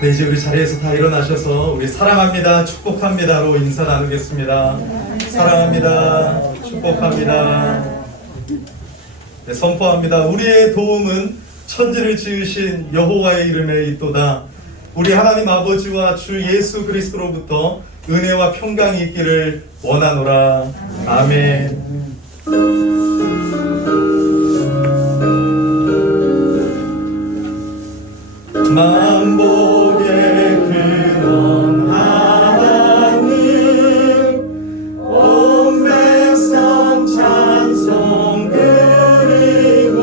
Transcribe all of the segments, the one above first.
네, 이제 우리 자리에서 다 일어나셔서 우리 사랑합니다, 축복합니다로 인사 나누겠습니다. 사랑합니다, 축복합니다. 네, 선포합니다. 우리의 도움은 천지를 지으신 여호와의 이름에 있도다. 우리 하나님 아버지와 주 예수 그리스도로부터 은혜와 평강이 있기를 원하노라. 아멘. 만복의 근원 하나님, 온 백성 찬송 드리고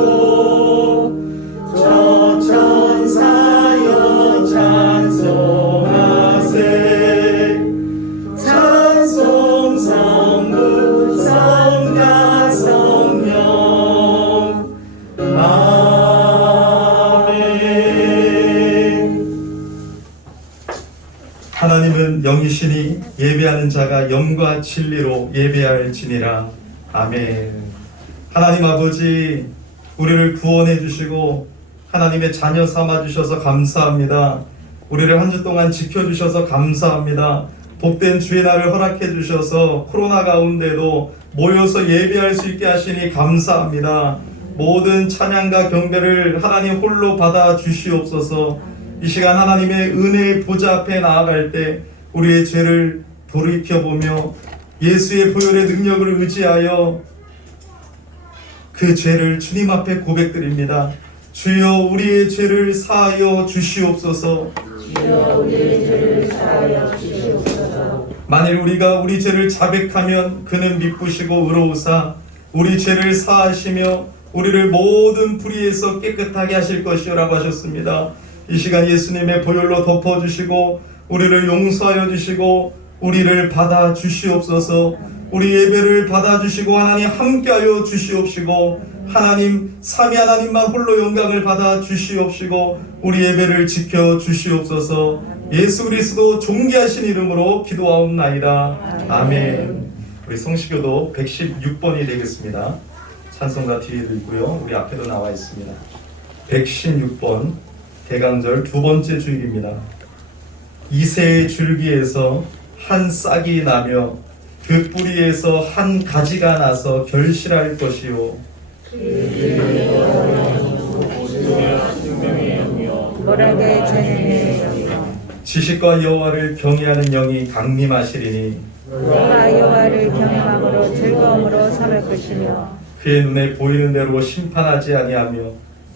저 천사여 찬송하세. 찬송 성부 성자 성령 하나님은 영이시니 예배하는 자가 영과 진리로 예배할지니라. 아멘. 하나님 아버지, 우리를 구원해 주시고 하나님의 자녀 삼아 주셔서 감사합니다. 우리를 한 주 동안 지켜주셔서 감사합니다. 복된 주의 날을 허락해 주셔서 코로나 가운데도 모여서 예배할 수 있게 하시니 감사합니다. 모든 찬양과 경배를 하나님 홀로 받아 주시옵소서. 이 시간 하나님의 은혜의 보좌 앞에 나아갈 때 우리의 죄를 돌이켜보며 예수의 보혈의 능력을 의지하여 그 죄를 주님 앞에 고백드립니다. 주여 우리의 죄를 사하여 주시옵소서. 주여 우리의 죄를 사하여 주시옵소서. 만일 우리가 우리 죄를 자백하면 그는 미쁘시고 의로우사 우리 죄를 사하시며 우리를 모든 불의에서 깨끗하게 하실 것이라고 하셨습니다. 이 시간 예수님의 보혈로 덮어주시고 우리를 용서하여 주시고 우리를 받아 주시옵소서. 우리 예배를 받아 주시고 하나님 함께하여 주시옵시고 하나님 삼위 하나님만 홀로 영광을 받아 주시옵시고 우리 예배를 지켜 주시옵소서. 예수 그리스도 존귀하신 이름으로 기도하옵나이다. 아멘. 우리 성시교도 116번이 되겠습니다. 찬송가 뒤에도 있고요, 우리 앞에도 나와 있습니다. 116번 대강절 두 번째 주일입니다. 이새의 줄기에서 한 싹이 나며 그 뿌리에서 한 가지가 나서 결실할 것이요. 모락의 죄는 영이요. 지식과 여호와를 경외하는 영이 강림하시리니 그가 여호와를 경외함으로 즐거움으로 삼을 것이며 그의 눈에 보이는 대로 심판하지 아니하며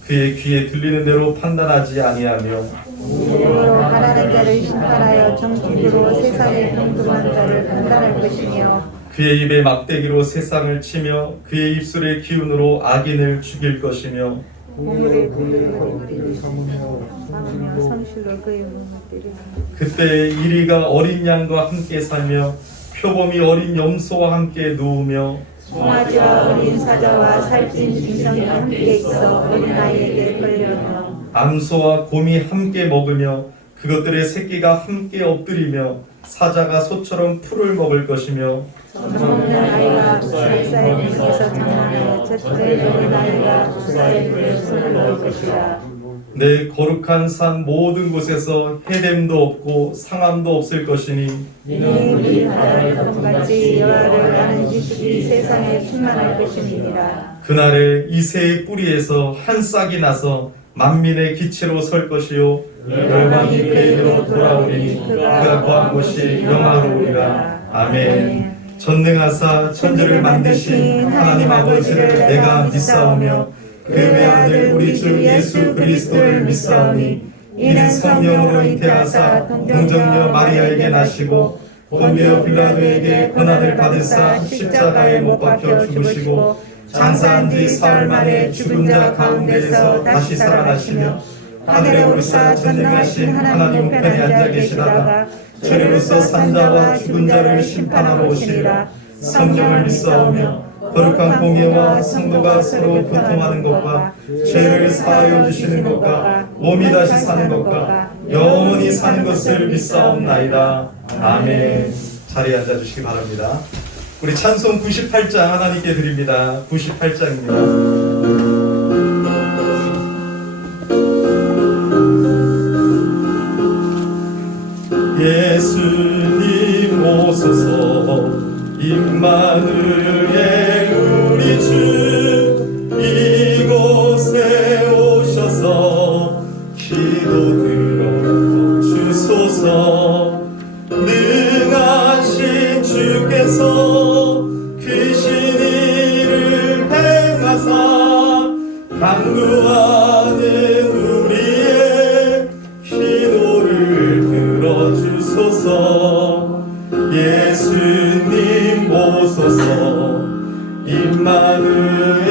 그의 귀에 들리는 대로 판단하지 아니하며 이름으로 하나님 자를 심판하여 정직으로 세상의 평등한 자를 판단할 것이며 그의 입에 막대기로 세상을 치며 그의 입술의 기운으로 악인을 죽일 것이며 우물의 불을 삼으며 성실로 그의 몸을 때리며 그때 이리가 어린 양과 함께 살며 표범이 어린 염소와 함께 누우며 송아지와 어린 사자와 살찐 짐승이 함께 있어 어린아이에게 걸려며 암소와 곰이 함께 먹으며 그것들의 새끼가 함께 엎드리며 사자가 소처럼 풀을 먹을 것이며 먹는 아이가 불사의 문에서 장난하여 젖을 어린아이가 불사의 물에 손을 넣을 것이라. 내 거룩한 산 모든 곳에서 해됨도 없고 상함도 없을 것이니 이는 우리 바다의 덤같이 여호와를 아는 지식이 세상에 충만할 것임이니라. 그날에 이새의 뿌리에서 한 싹이 나서 만민의 기체로 설 것이요 열방이 그에게로 돌아오니 그가 거한 곳이 영화로우리라. 아멘. 전능하사 천지를 만드신 하나님 아버지를 내가 믿사오며 그 외아들 우리 주 예수 그리스도를 믿사오니 이는 성령으로 잉태하사 동정녀 마리아에게 나시고 본디오 빌라도에게 고난을 받으사 십자가에 못 박혀 죽으시고 장사한 지 사흘 만에 죽은 자 가운데서 다시 살아나시며 하늘에 오르사 전능하신 하나님 우편에 앉아 계시다가 저리로서 산자와 죽은 자를 심판하러 오시리라. 성령을 믿사오며 거룩한 공예와 성도가 서로 교통하는 것과 죄를 사하여 주시는 것과 몸이 다시 사는 것과 영원히 사는 것을 믿사옵나이다. 아멘. 자리에 앉아주시기 바랍니다. 우리 찬송 98장 하나님께 드립니다. 98장입니다. 간구하는 우리의 기도를 들어주소서. 예수님 오소서. 임마누엘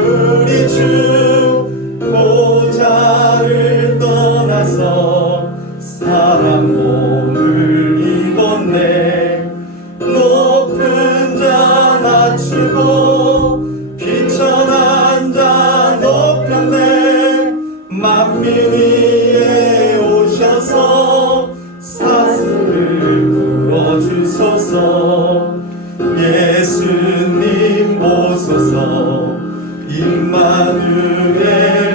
우리 주 보좌를 떠나서 사람 몸을 입었네. 높은 자 낮추고 비천한 자 높였네. 만민 위에 오셔서 사슬을 풀어주소서. 예수님 오소서. 임마누엘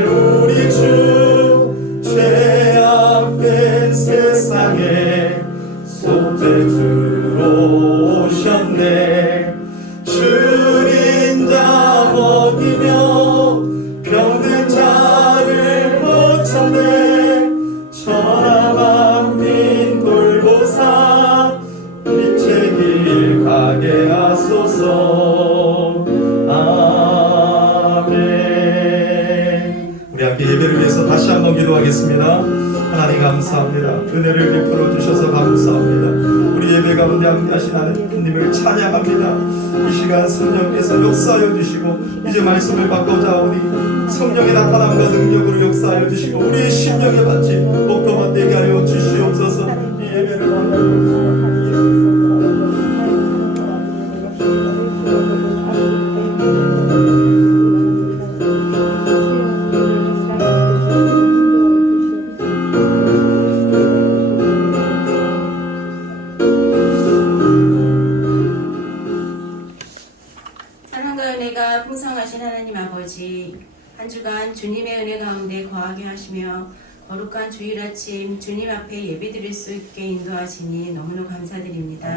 우리 주 죄악된 세상에 속죄주로 오셨네. 줄인 자 먹이며 병든 자를 고쳤네. 천하 만민 돌보사 빛의 길 가게 하소서. 아멘. 우리 함께 예배를 위해서 다시 한번 기도하겠습니다. 하나님 감사합니다. 은혜를 베풀어 주셔서 감사합니다. 우리 예배 가운데 함께하신 하나님을 찬양합니다. 이 시간 성령께서 역사하여 주시고 이제 말씀을 바꿔자오니 성령의 나타남과 능력으로 역사하여 주시고 우리의 심령에 받지 목도만 되게 하여 주시옵소서. 이 예배를 사랑과 은혜가 풍성하신 하나님 아버지, 한 주간 주님의 은혜 가운데 거하게 하시며 거룩한 주일 아침 주님 앞에 예배드릴 수 있게 인도하시니 너무나 감사드립니다.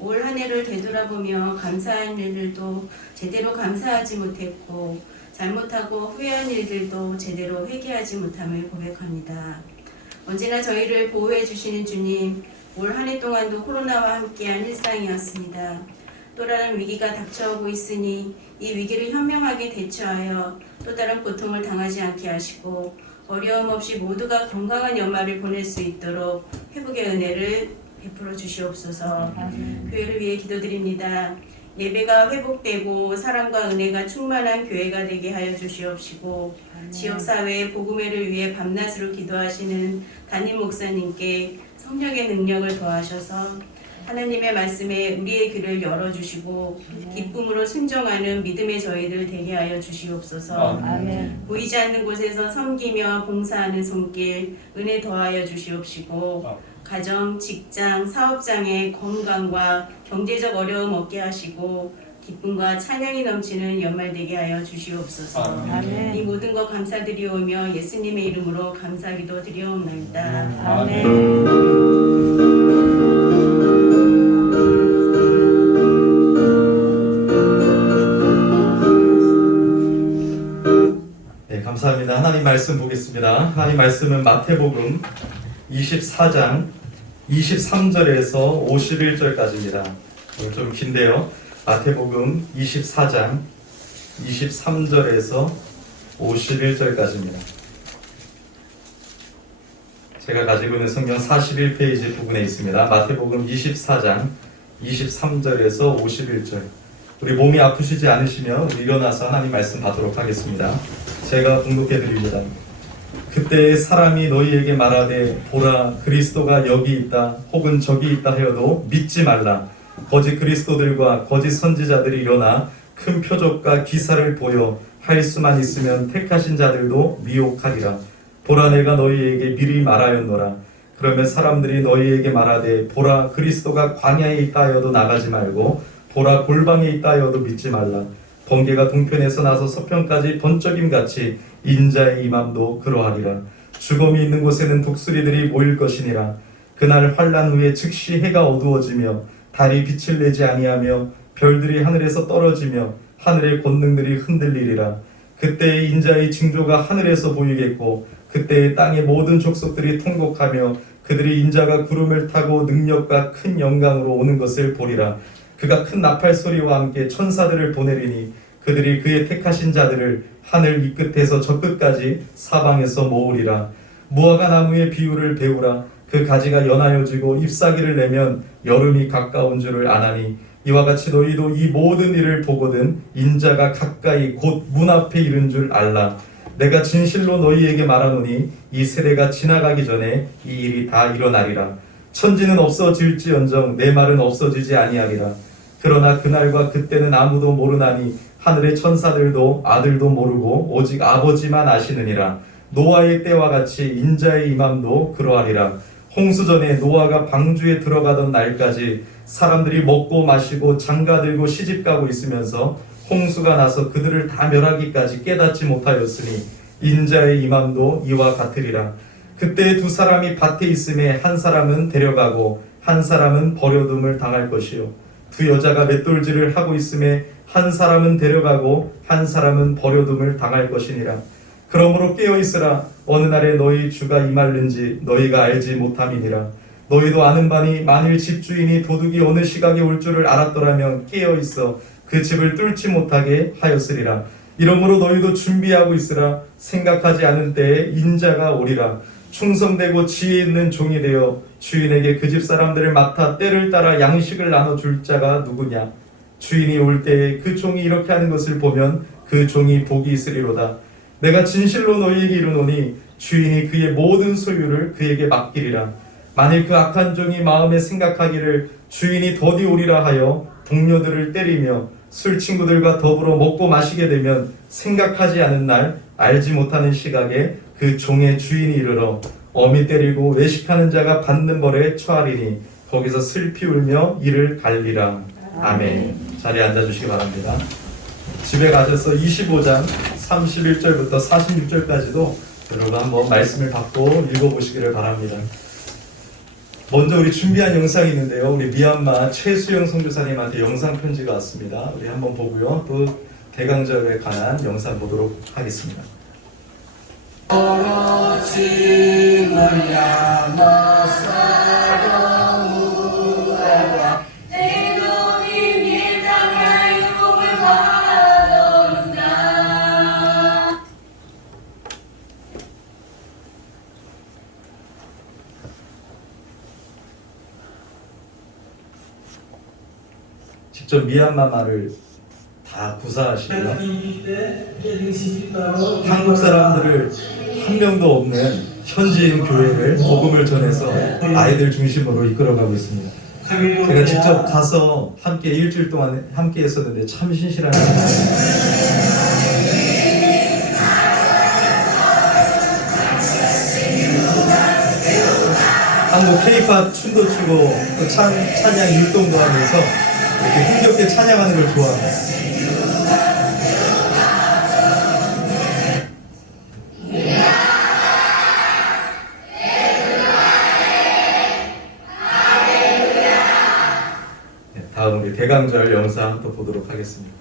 올 한 해를 되돌아보며 감사한 일들도 제대로 감사하지 못했고 잘못하고 후회한 일들도 제대로 회개하지 못함을 고백합니다. 언제나 저희를 보호해 주시는 주님, 올 한 해 동안도 코로나와 함께한 일상이었습니다. 또 다른 위기가 닥쳐오고 있으니 이 위기를 현명하게 대처하여 또 다른 고통을 당하지 않게 하시고 어려움 없이 모두가 건강한 연말을 보낼 수 있도록 회복의 은혜를 베풀어 주시옵소서. 교회를 위해 기도드립니다. 예배가 회복되고 사랑과 은혜가 충만한 교회가 되게 하여 주시옵시고 지역사회의 복음회를 위해 밤낮으로 기도하시는 담임 목사님께 성령의 능력을 더하셔서 하나님의 말씀에 우리의 귀를 열어주시고 기쁨으로 순종하는 믿음의 저희들 되게 하여 주시옵소서. 아멘. 보이지 않는 곳에서 섬기며 봉사하는 손길 은혜 더하여 주시옵시고 가정, 직장, 사업장의 건강과 경제적 어려움 없게 하시고 기쁨과 찬양이 넘치는 연말 되게 하여 주시옵소서. 아멘. 이 모든 것 감사드리오며 예수님의 이름으로 감사기도 드리옵나이다. 아멘. 감사합니다. 하나님 말씀 보겠습니다. 하나님 말씀은 마태복음 24장 23절에서 51절까지입니다. 좀 긴데요. 마태복음 24장 23절에서 51절까지입니다. 제가 가지고 있는 성경 41페이지 부분에 있습니다. 마태복음 24장 23절에서 51절. 우리 몸이 아프시지 않으시면 우리 일어나서 하나님 말씀 받도록 하겠습니다. 제가 봉독해 드립니다. 그때 사람이 너희에게 말하되 보라 그리스도가 여기 있다 혹은 저기 있다 하여도 믿지 말라. 거짓 그리스도들과 거짓 선지자들이 일어나 큰 표적과 기사를 보여 할 수만 있으면 택하신 자들도 미혹하리라. 보라 내가 너희에게 미리 말하였노라. 그러면 사람들이 너희에게 말하되 보라 그리스도가 광야에 있다 하여도 나가지 말고 보라 골방에 있다 하여도 믿지 말라. 번개가 동편에서 나서 서편까지 번쩍임같이 인자의 임함도 그러하리라. 죽음이 있는 곳에는 독수리들이 모일 것이니라. 그날 환난 후에 즉시 해가 어두워지며 달이 빛을 내지 아니하며 별들이 하늘에서 떨어지며 하늘의 권능들이 흔들리리라. 그때의 인자의 징조가 하늘에서 보이겠고 그때의 땅의 모든 족속들이 통곡하며 그들이 인자가 구름을 타고 능력과 큰 영광으로 오는 것을 보리라. 그가 큰 나팔 소리와 함께 천사들을 보내리니 그들이 그의 택하신 자들을 하늘 이 끝에서 저 끝까지 사방에서 모으리라. 무화과 나무의 비유를 배우라. 그 가지가 연하여지고 잎사귀를 내면 여름이 가까운 줄을 아나니 이와 같이 너희도 이 모든 일을 보거든 인자가 가까이 곧 문 앞에 이른 줄 알라. 내가 진실로 너희에게 말하노니 이 세대가 지나가기 전에 이 일이 다 일어나리라. 천지는 없어질지언정 내 말은 없어지지 아니하리라. 그러나 그날과 그때는 아무도 모르나니 하늘의 천사들도 아들도 모르고 오직 아버지만 아시느니라. 노아의 때와 같이 인자의 임함도 그러하리라. 홍수전에 노아가 방주에 들어가던 날까지 사람들이 먹고 마시고 장가들고 시집가고 있으면서 홍수가 나서 그들을 다 멸하기까지 깨닫지 못하였으니 인자의 임함도 이와 같으리라. 그때 두 사람이 밭에 있음에 한 사람은 데려가고 한 사람은 버려둠을 당할 것이요 두 여자가 맷돌질을 하고 있음에 한 사람은 데려가고 한 사람은 버려둠을 당할 것이니라. 그러므로 깨어있으라. 어느 날에 너희 주가 임할는지 너희가 알지 못함이니라. 너희도 아는 바니 만일 집주인이 도둑이 어느 시각에 올 줄을 알았더라면 깨어있어 그 집을 뚫지 못하게 하였으리라. 이러므로 너희도 준비하고 있으라. 생각하지 않은 때에 인자가 오리라. 충성되고 지혜 있는 종이 되어 주인에게 그 집 사람들을 맡아 때를 따라 양식을 나눠줄 자가 누구냐. 주인이 올 때에 그 종이 이렇게 하는 것을 보면 그 종이 복이 있으리로다. 내가 진실로 너희에게 이르노니 주인이 그의 모든 소유를 그에게 맡기리라. 만일 그 악한 종이 마음에 생각하기를 주인이 더디 오리라 하여 동료들을 때리며 술 친구들과 더불어 먹고 마시게 되면 생각하지 않은 날 알지 못하는 시각에 그 종의 주인이 이르러 어미 때리고 외식하는 자가 받는 벌에 처하리니 거기서 슬피 울며 이를 갈리라. 아멘. 자리에 앉아주시기 바랍니다. 집에 가셔서 25장 31절부터 46절까지도 여러분 한번 말씀을 받고 읽어보시기를 바랍니다. 먼저 우리 준비한 영상이 있는데요. 우리 미얀마 최수영 선교사님한테 영상 편지가 왔습니다. 우리 한번 보고요. 또 대강절에 관한 영상 보도록 하겠습니다. 직접 미얀마 말을 다 구사하시고요. 한국 사람들을 한 명도 없는 현지인 교회를 복음을 전해서 아이들 중심으로 이끌어가고 있습니다. 제가 직접 가서 함께 일주일 동안 함께 했었는데 참 신실한 한국 K-팝 춤도 추고 또 찬양 율동도 하면서 이렇게 흥겹게 찬양하는 걸 좋아합니다. 다음 우리 대강절 영상 또 보도록 하겠습니다.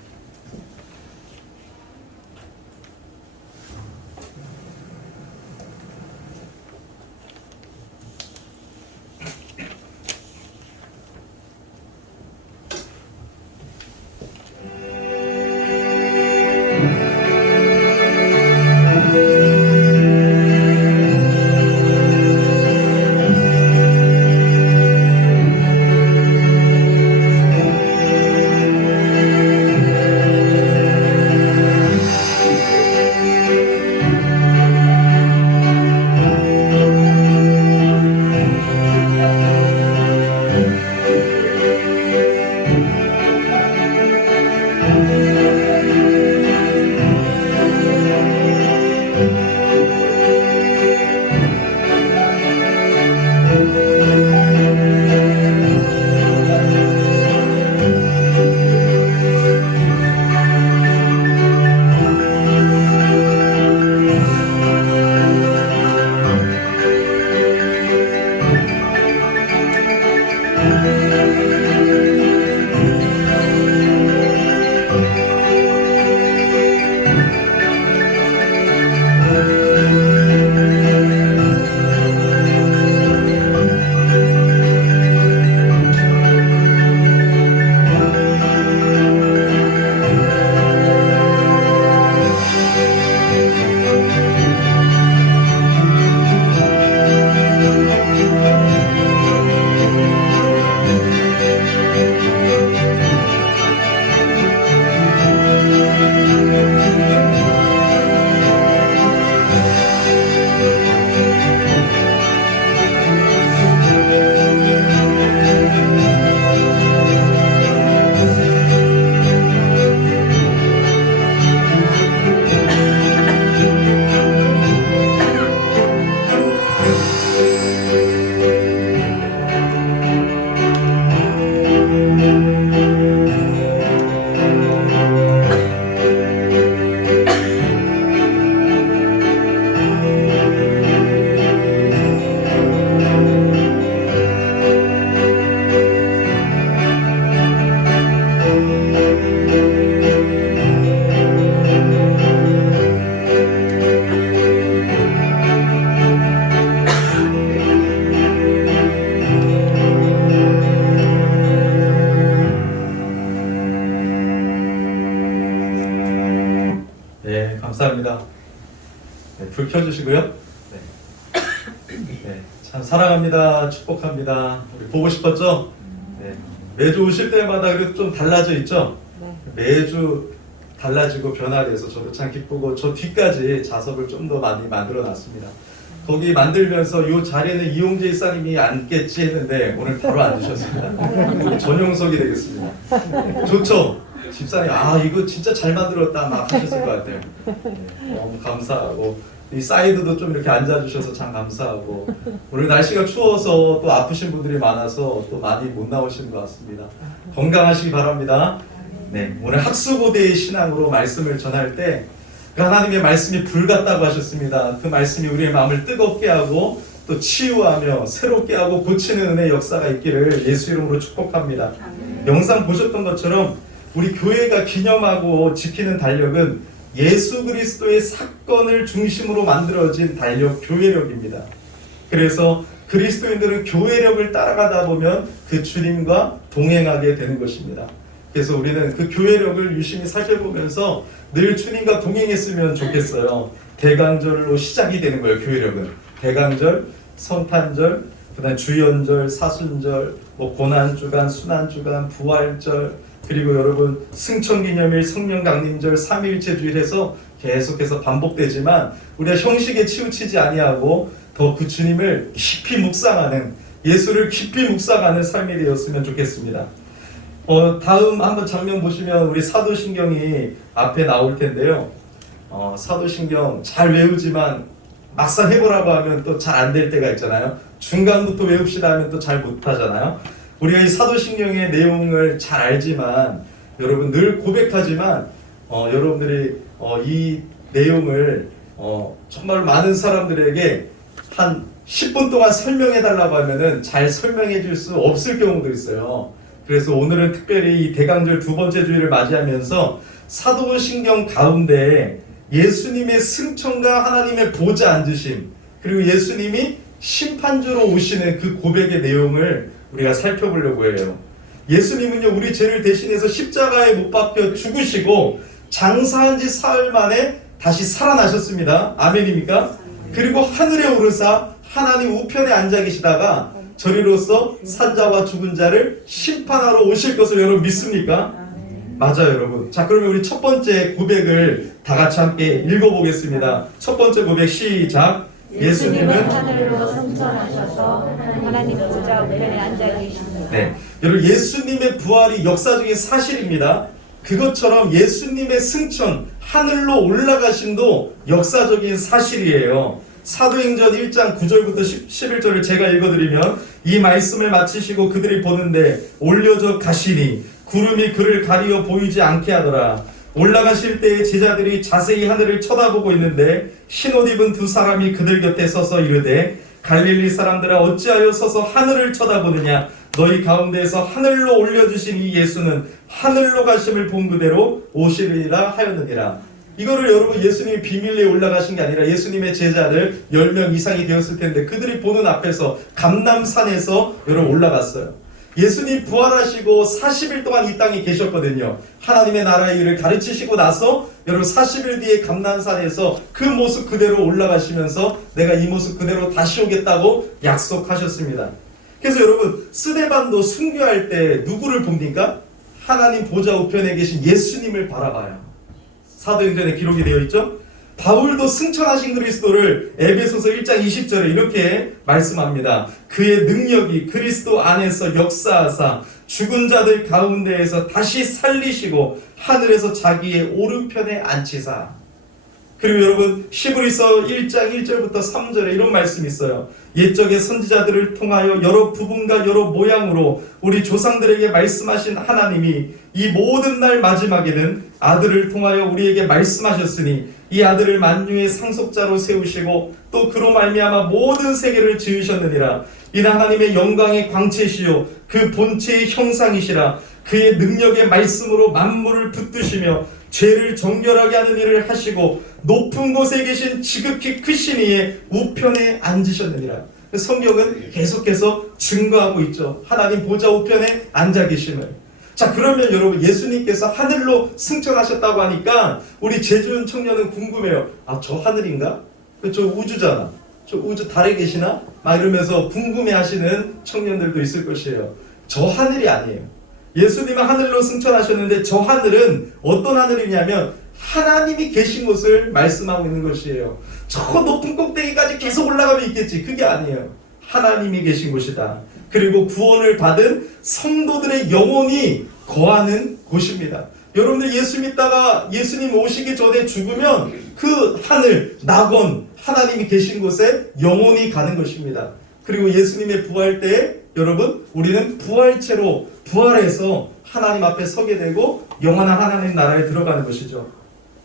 네, 불 켜주시고요. 네. 네, 참 사랑합니다. 축복합니다. 우리 보고 싶었죠? 네. 매주 오실 때마다 그래도 좀 달라져 있죠? 매주 달라지고 변화돼서 저도 참 기쁘고 저 뒤까지 좌석을 좀 더 많이 만들어 놨습니다. 거기 만들면서 이 자리에는 이용재 이사님이 앉겠지 했는데 오늘 바로 앉으셨습니다. 전용석이 되겠습니다. 네, 좋죠? 집사님 이거 진짜 잘 만들었다 막 하셨을 것 같아요. 네, 너무 감사하고 이 사이드도 좀 이렇게 앉아주셔서 참 감사하고 오늘 날씨가 추워서 또 아프신 분들이 많아서 또 많이 못 나오시는 것 같습니다. 건강하시기 바랍니다. 네, 오늘 학수고대의 신앙으로 말씀을 전할 때 그 하나님의 말씀이 불 같다고 하셨습니다. 그 말씀이 우리의 마음을 뜨겁게 하고 또 치유하며 새롭게 하고 고치는 은혜의 역사가 있기를 예수 이름으로 축복합니다. 영상 보셨던 것처럼 우리 교회가 기념하고 지키는 달력은 예수 그리스도의 사건을 중심으로 만들어진 달력 교회력입니다. 그래서 그리스도인들은 교회력을 따라가다 보면 그 주님과 동행하게 되는 것입니다. 그래서 우리는 그 교회력을 유심히 살펴보면서 늘 주님과 동행했으면 좋겠어요. 대강절로 시작이 되는 거예요. 교회력은 대강절, 성탄절, 그다음 주연절, 사순절, 고난주간, 순환주간, 부활절, 그리고 여러분 승천기념일, 성령강림절, 삼위일체 주일 해서 계속해서 반복되지만 우리가 형식에 치우치지 아니하고 더 그 주님을 깊이 묵상하는, 예수를 깊이 묵상하는 삶이 되었으면 좋겠습니다. 다음 한번 장면 보시면 우리 사도신경이 앞에 나올 텐데요. 사도신경 잘 외우지만 막상 해보라고 하면 또 잘 안 될 때가 있잖아요. 중간부터 외웁시다 하면 또 잘 못하잖아요. 우리가 이 사도신경의 내용을 잘 알지만 여러분 늘 고백하지만 여러분들이 이 내용을 정말 많은 사람들에게 한 10분 동안 설명해 달라고 하면은 잘 설명해 줄 수 없을 경우도 있어요. 그래서 오늘은 특별히 이 대강절 두 번째 주일을 맞이하면서 사도신경 가운데 예수님의 승천과 하나님의 보좌 앉으심, 그리고 예수님이 심판주로 오시는 그 고백의 내용을 우리가 살펴보려고 해요. 예수님은요, 우리 죄를 대신해서 십자가에 못 박혀 죽으시고 장사한 지 사흘 만에 다시 살아나셨습니다. 아멘입니까? 그리고 하늘에 오르사 하나님 우편에 앉아 계시다가 저리로서 산자와 죽은 자를 심판하러 오실 것을 여러분 믿습니까? 맞아요, 여러분. 자, 그러면 우리 첫 번째 고백을 다 같이 함께 읽어보겠습니다. 첫 번째 고백 시작. 예수님은 하늘로 승천하셔서 하나님 보좌 우편에 앉아 계십니다. 네, 여러분 예수님의 부활이 역사적인 사실입니다. 그것처럼 예수님의 승천, 하늘로 올라가심도 역사적인 사실이에요. 사도행전 1장 9절부터 11절을 제가 읽어드리면 이 말씀을 마치시고 그들이 보는데 올려져 가시니 구름이 그를 가리어 보이지 않게 하더라. 올라가실 때에 제자들이 자세히 하늘을 쳐다보고 있는데 흰옷 입은 두 사람이 그들 곁에 서서 이르되 갈릴리 사람들아 어찌하여 서서 하늘을 쳐다보느냐. 너희 가운데에서 하늘로 올려주신 이 예수는 하늘로 가심을 본 그대로 오시리라 하였느니라. 이거를 여러분 예수님이 비밀리에 올라가신 게 아니라 예수님의 제자들 10명 이상이 되었을 텐데 그들이 보는 앞에서 감람산에서 여러분 올라갔어요. 예수님 부활하시고 40일 동안 이 땅에 계셨거든요. 하나님의 나라의 일을 가르치시고 나서 여러분 40일 뒤에 감람산에서 그 모습 그대로 올라가시면서 내가 이 모습 그대로 다시 오겠다고 약속하셨습니다. 그래서 여러분 스데반도 순교할 때 누구를 봅니까? 하나님 보좌 우편에 계신 예수님을 바라봐요. 사도행전에 기록이 되어 있죠. 바울도 승천하신 그리스도를 에베소서 1장 20절에 이렇게 말씀합니다. 그의 능력이 그리스도 안에서 역사하사 죽은 자들 가운데에서 다시 살리시고 하늘에서 자기의 오른편에 앉히사. 그리고 여러분 히브리서 1장 1절부터 3절에 이런 말씀이 있어요. 옛적의 선지자들을 통하여 여러 부분과 여러 모양으로 우리 조상들에게 말씀하신 하나님이 이 모든 날 마지막에는 아들을 통하여 우리에게 말씀하셨으니 이 아들을 만유의 상속자로 세우시고 또 그로 말미암아 모든 세계를 지으셨느니라. 이는 하나님의 영광의 광채시요 그 본체의 형상이시라. 그의 능력의 말씀으로 만물을 붙드시며 죄를 정결하게 하는 일을 하시고 높은 곳에 계신 지극히 크신 이의 우편에 앉으셨느니라. 성경은 계속해서 증거하고 있죠. 하나님 보좌 우편에 앉아 계심을. 자, 그러면 여러분 예수님께서 하늘로 승천하셨다고 하니까 우리 제주현 청년은 궁금해요. 저 하늘인가? 저 우주잖아. 저 우주 달에 계시나? 막 이러면서 궁금해하시는 청년들도 있을 것이에요. 저 하늘이 아니에요. 예수님은 하늘로 승천하셨는데 저 하늘은 어떤 하늘이냐면 하나님이 계신 곳을 말씀하고 있는 것이에요. 저 높은 꼭대기까지 계속 올라가면 있겠지. 그게 아니에요. 하나님이 계신 곳이다. 그리고 구원을 받은 성도들의 영혼이 거하는 곳입니다. 여러분들 예수 믿다가 예수님 오시기 전에 죽으면 그 하늘, 낙원, 하나님이 계신 곳에 영혼이 가는 것입니다. 그리고 예수님의 부활 때에 여러분 우리는 부활체로 부활해서 하나님 앞에 서게 되고 영원한 하나님 나라에 들어가는 것이죠.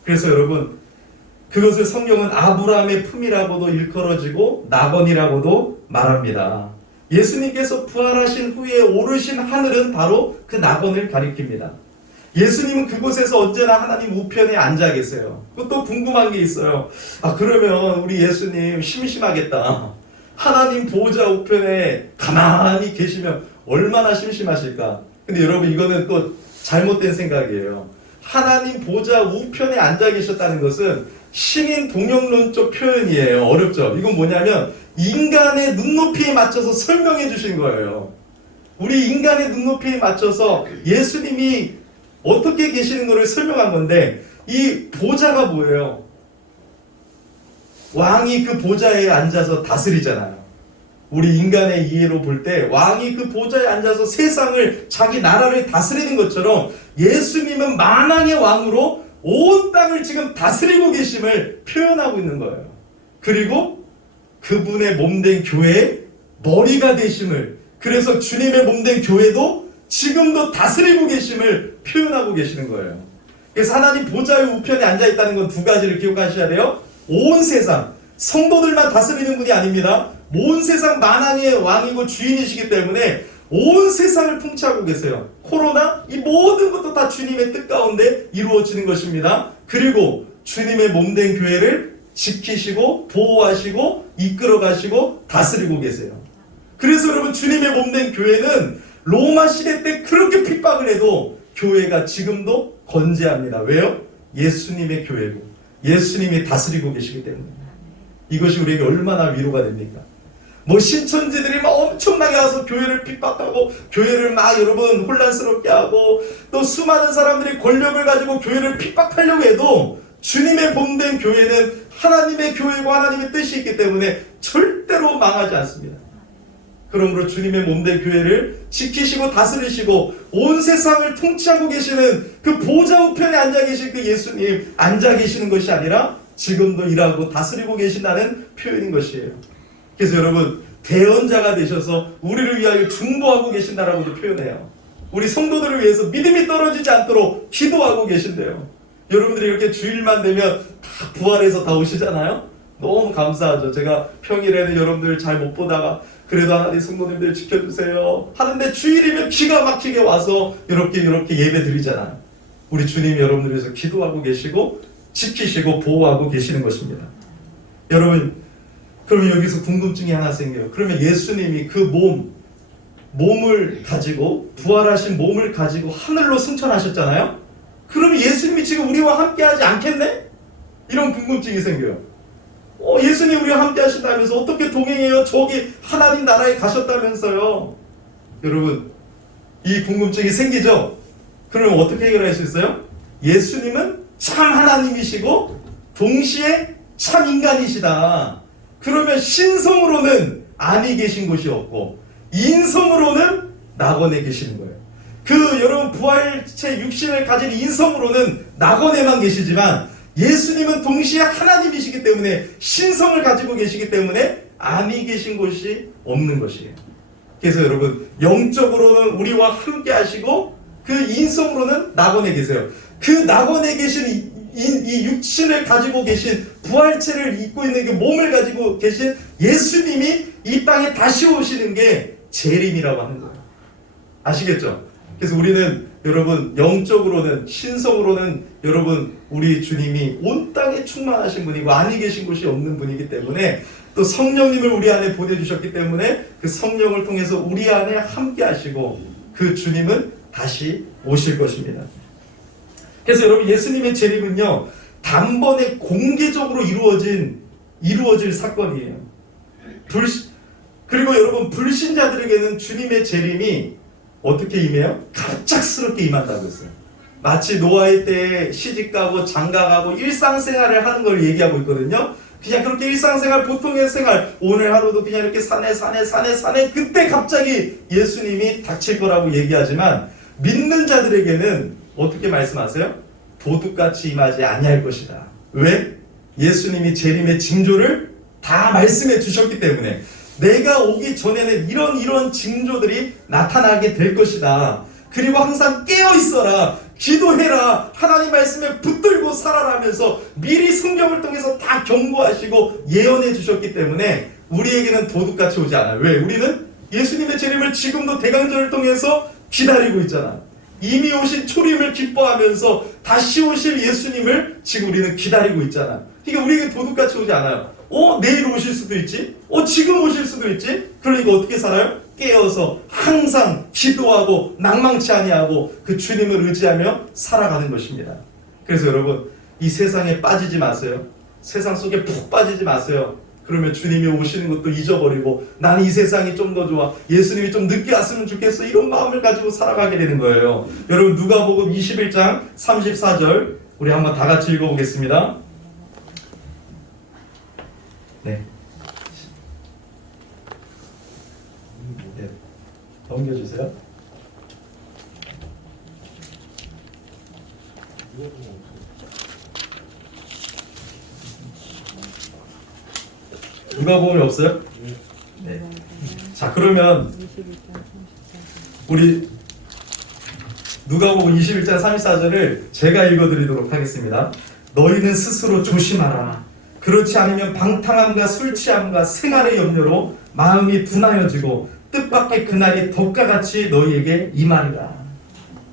그래서 여러분 그것을 성경은 아브라함의 품이라고도 일컬어지고 낙원이라고도 말합니다. 예수님께서 부활하신 후에 오르신 하늘은 바로 그 낙원을 가리킵니다. 예수님은 그곳에서 언제나 하나님 우편에 앉아 계세요. 또 궁금한 게 있어요. 그러면 우리 예수님 심심하겠다. 하나님 보호자 우편에 가만히 계시면 얼마나 심심하실까. 근데 여러분 이거는 또 잘못된 생각이에요. 하나님 보호자 우편에 앉아 계셨다는 것은 신인 동영론적 표현이에요. 어렵죠. 이건 뭐냐면 인간의 눈높이에 맞춰서 설명해 주신 거예요. 우리 인간의 눈높이에 맞춰서 예수님이 어떻게 계시는 것을 설명한 건데 이 보좌가 뭐예요? 왕이 그 보좌에 앉아서 다스리잖아요. 우리 인간의 이해로 볼 때 왕이 그 보좌에 앉아서 세상을 자기 나라를 다스리는 것처럼 예수님은 만왕의 왕으로 온 땅을 지금 다스리고 계심을 표현하고 있는 거예요. 그리고 그분의 몸된 교회의 머리가 되심을, 그래서 주님의 몸된 교회도 지금도 다스리고 계심을 표현하고 계시는 거예요. 그래서 하나님 보좌의 우편에 앉아있다는 건 두 가지를 기억하셔야 돼요. 온 세상, 성도들만 다스리는 분이 아닙니다. 온 세상 만왕의 왕이고 주인이시기 때문에 온 세상을 통치하고 계세요. 코로나, 이 모든 것도 다 주님의 뜻 가운데 이루어지는 것입니다. 그리고 주님의 몸된 교회를 지키시고 보호하시고 이끌어가시고 다스리고 계세요. 그래서 여러분 주님의 몸된 교회는 로마 시대 때 그렇게 핍박을 해도 교회가 지금도 건재합니다. 왜요? 예수님의 교회고 예수님이 다스리고 계시기 때문에. 이것이 우리에게 얼마나 위로가 됩니까? 뭐 신천지들이 막 엄청나게 와서 교회를 핍박하고 교회를 막 여러분 혼란스럽게 하고 또 수많은 사람들이 권력을 가지고 교회를 핍박하려고 해도 주님의 몸된 교회는 하나님의 교회고 하나님의 뜻이 있기 때문에 절대로 망하지 않습니다. 그러므로 주님의 몸된 교회를 지키시고 다스리시고 온 세상을 통치하고 계시는 그 보좌 우편에 앉아 계신 그 예수님 앉아 계시는 것이 아니라 지금도 일하고 다스리고 계신다는 표현인 것이에요. 그래서 여러분 대언자가 되셔서 우리를 위하여 중보하고 계신다라고도 표현해요. 우리 성도들을 위해서 믿음이 떨어지지 않도록 기도하고 계신대요. 여러분들이 이렇게 주일만 되면 다 부활해서 다 오시잖아요. 너무 감사하죠. 제가 평일에는 여러분들 잘 못 보다가 그래도 하나님 성도님들 지켜주세요 하는데 주일이면 기가 막히게 와서 이렇게 예배 드리잖아요. 우리 주님이 여러분들 위해서 기도하고 계시고 지키시고 보호하고 계시는 것입니다. 여러분 그러면 여기서 궁금증이 하나 생겨요. 그러면 예수님이 그 몸을 가지고 부활하신 몸을 가지고 하늘로 승천하셨잖아요. 그러면 예수님이 지금 우리와 함께 하지 않겠네? 이런 궁금증이 생겨요. 예수님 우리와 함께 하신다면서 어떻게 동행해요? 저기 하나님 나라에 가셨다면서요. 여러분 이 궁금증이 생기죠? 그러면 어떻게 해결할 수 있어요? 예수님은 참 하나님이시고 동시에 참 인간이시다. 그러면 신성으로는 안이 계신 곳이 없고 인성으로는 낙원에 계시는 거예요. 여러분 부활체 육신을 가진 인성으로는 낙원에만 계시지만 예수님은 동시에 하나님이시기 때문에 신성을 가지고 계시기 때문에 안이 계신 곳이 없는 것이에요. 그래서 여러분 영적으로는 우리와 함께 하시고 그 인성으로는 낙원에 계세요. 그 낙원에 계신 이 육신을 가지고 계신 부활체를 입고 있는 그 몸을 가지고 계신 예수님이 이 땅에 다시 오시는 게 재림이라고 하는 거예요. 아시겠죠? 그래서 우리는 여러분 영적으로는 신성으로는 여러분 우리 주님이 온 땅에 충만하신 분이고 안이 계신 곳이 없는 분이기 때문에 또 성령님을 우리 안에 보내주셨기 때문에 그 성령을 통해서 우리 안에 함께 하시고 그 주님은 다시 오실 것입니다. 그래서 여러분 예수님의 재림은요 단번에 공개적으로 이루어진 이루어질 사건이에요. 그리고 여러분, 불신자들에게는 주님의 재림이 어떻게 임해요? 갑작스럽게 임한다고 했어요. 마치 노아의 때에 시집가고 장가가고 일상생활을 하는 걸 얘기하고 있거든요. 그냥 그렇게 일상생활, 보통의 생활, 오늘 하루도 그냥 이렇게 사네 그때 갑자기 예수님이 닥칠 거라고 얘기하지만, 믿는 자들에게는 어떻게 말씀하세요? 도둑같이 임하지 아니할 것이다. 왜? 예수님이 재림의 징조를 다 말씀해 주셨기 때문에, 내가 오기 전에는 이런 징조들이 나타나게 될 것이다. 그리고 항상 깨어 있어라, 기도해라, 하나님 말씀에 붙들고 살아라면서 미리 성경을 통해서 다 경고하시고 예언해 주셨기 때문에 우리에게는 도둑같이 오지 않아요. 왜? 우리는 예수님의 재림을 지금도 대강절을 통해서 기다리고 있잖아. 이미 오신 초림을 기뻐하면서 다시 오실 예수님을 지금 우리는 기다리고 있잖아. 그러니까 우리에게 도둑같이 오지 않아요. 내일 오실 수도 있지? 지금 오실 수도 있지? 그러니까 어떻게 살아요? 깨어서 항상 기도하고 낭망치 아니하고 그 주님을 의지하며 살아가는 것입니다. 그래서 여러분, 이 세상에 빠지지 마세요. 세상 속에 푹 빠지지 마세요. 그러면 주님이 오시는 것도 잊어버리고, 나는 이 세상이 좀 더 좋아, 예수님이 좀 늦게 왔으면 좋겠어, 이런 마음을 가지고 살아가게 되는 거예요. 여러분, 누가복음 21장 34절 우리 한번 다 같이 읽어보겠습니다. 네. 넘겨주세요. 누가복음이 없어요? 네. 자, 그러면 우리 누가복음 21장 34절을 제가 읽어드리도록 하겠습니다. 너희는 스스로 조심하라. 그렇지 않으면 방탕함과 술취함과 생활의 염려로 마음이 둔하여지고 뜻밖의 그날이 덕과 같이 너희에게 임하리라.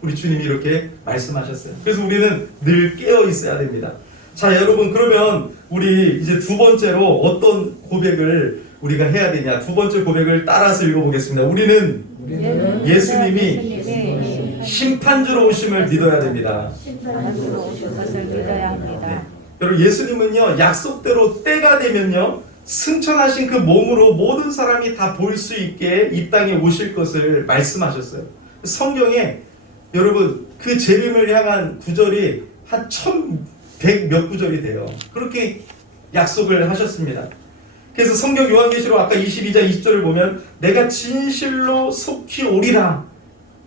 우리 주님이 이렇게 말씀하셨어요. 그래서 우리는 늘 깨어 있어야 됩니다. 자, 여러분, 그러면 우리 이제 두 번째로 어떤 고백을 우리가 해야 되냐? 두 번째 고백을 따라서 읽어보겠습니다. 우리는 예수님이 심판주로 오심을 믿어야 됩니다. 심판주로 오실 것을 믿어야 합니다. 여러분, 예수님은요, 약속대로 때가 되면요, 승천하신 그 몸으로 모든 사람이 다 볼 수 있게 이 땅에 오실 것을 말씀하셨어요. 성경에 여러분, 그 재림을 향한 구절이 한 1100 몇 구절이 돼요. 그렇게 약속을 하셨습니다. 그래서 성경 요한계시록 아까 22장 20절을 보면 내가 진실로 속히 오리라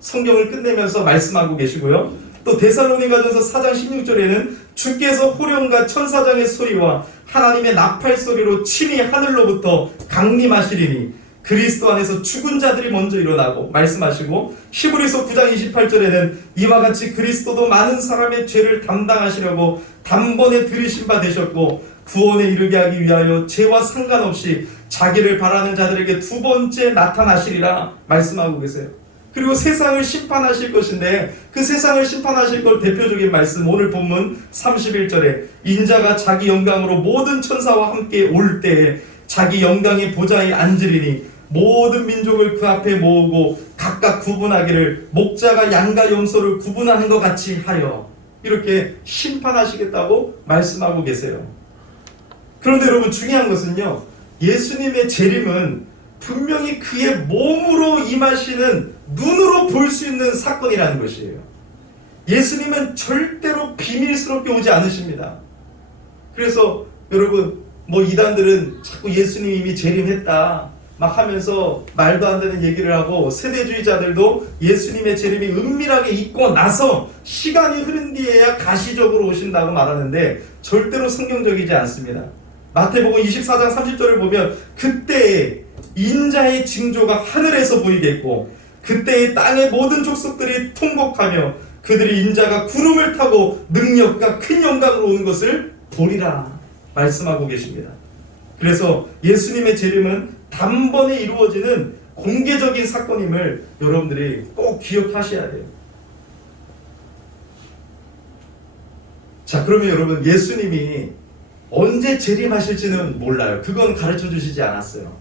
성경을 끝내면서 말씀하고 계시고요. 또 데살로니가전서 4장 16절에는 주께서 호령과 천사장의 소리와 하나님의 나팔 소리로 친히 하늘로부터 강림하시리니 그리스도 안에서 죽은 자들이 먼저 일어나고 말씀하시고, 히브리서 9장 28절에는 이와 같이 그리스도도 많은 사람의 죄를 담당하시려고 단번에 들이신 바 되셨고 구원에 이르게 하기 위하여 죄와 상관없이 자기를 바라는 자들에게 두 번째 나타나시리라 말씀하고 계세요. 그리고 세상을 심판하실 것인데 그 세상을 심판하실 걸 대표적인 말씀, 오늘 본문 31절에 인자가 자기 영광으로 모든 천사와 함께 올 때에 자기 영광의 보좌에 앉으리니 모든 민족을 그 앞에 모으고 각각 구분하기를 목자가 양과 염소를 구분하는 것 같이 하여, 이렇게 심판하시겠다고 말씀하고 계세요. 그런데 여러분, 중요한 것은요, 예수님의 재림은 분명히 그의 몸으로 임하시는 눈으로 볼 수 있는 사건이라는 것이에요. 예수님은 절대로 비밀스럽게 오지 않으십니다. 그래서 여러분, 이단들은 자꾸 예수님이 이미 재림했다 막 하면서 말도 안 되는 얘기를 하고, 세대주의자들도 예수님의 재림이 은밀하게 있고 나서 시간이 흐른 뒤에야 가시적으로 오신다고 말하는데 절대로 성경적이지 않습니다. 마태복음 24장 30절을 보면 그때에 인자의 징조가 하늘에서 보이겠고 그때의 땅의 모든 족속들이 통곡하며 그들이 인자가 구름을 타고 능력과 큰 영광으로 오는 것을 보리라 말씀하고 계십니다. 그래서 예수님의 재림은 단번에 이루어지는 공개적인 사건임을 여러분들이 꼭 기억하셔야 돼요. 자, 그러면 여러분, 예수님이 언제 재림하실지는 몰라요. 그건 가르쳐 주시지 않았어요.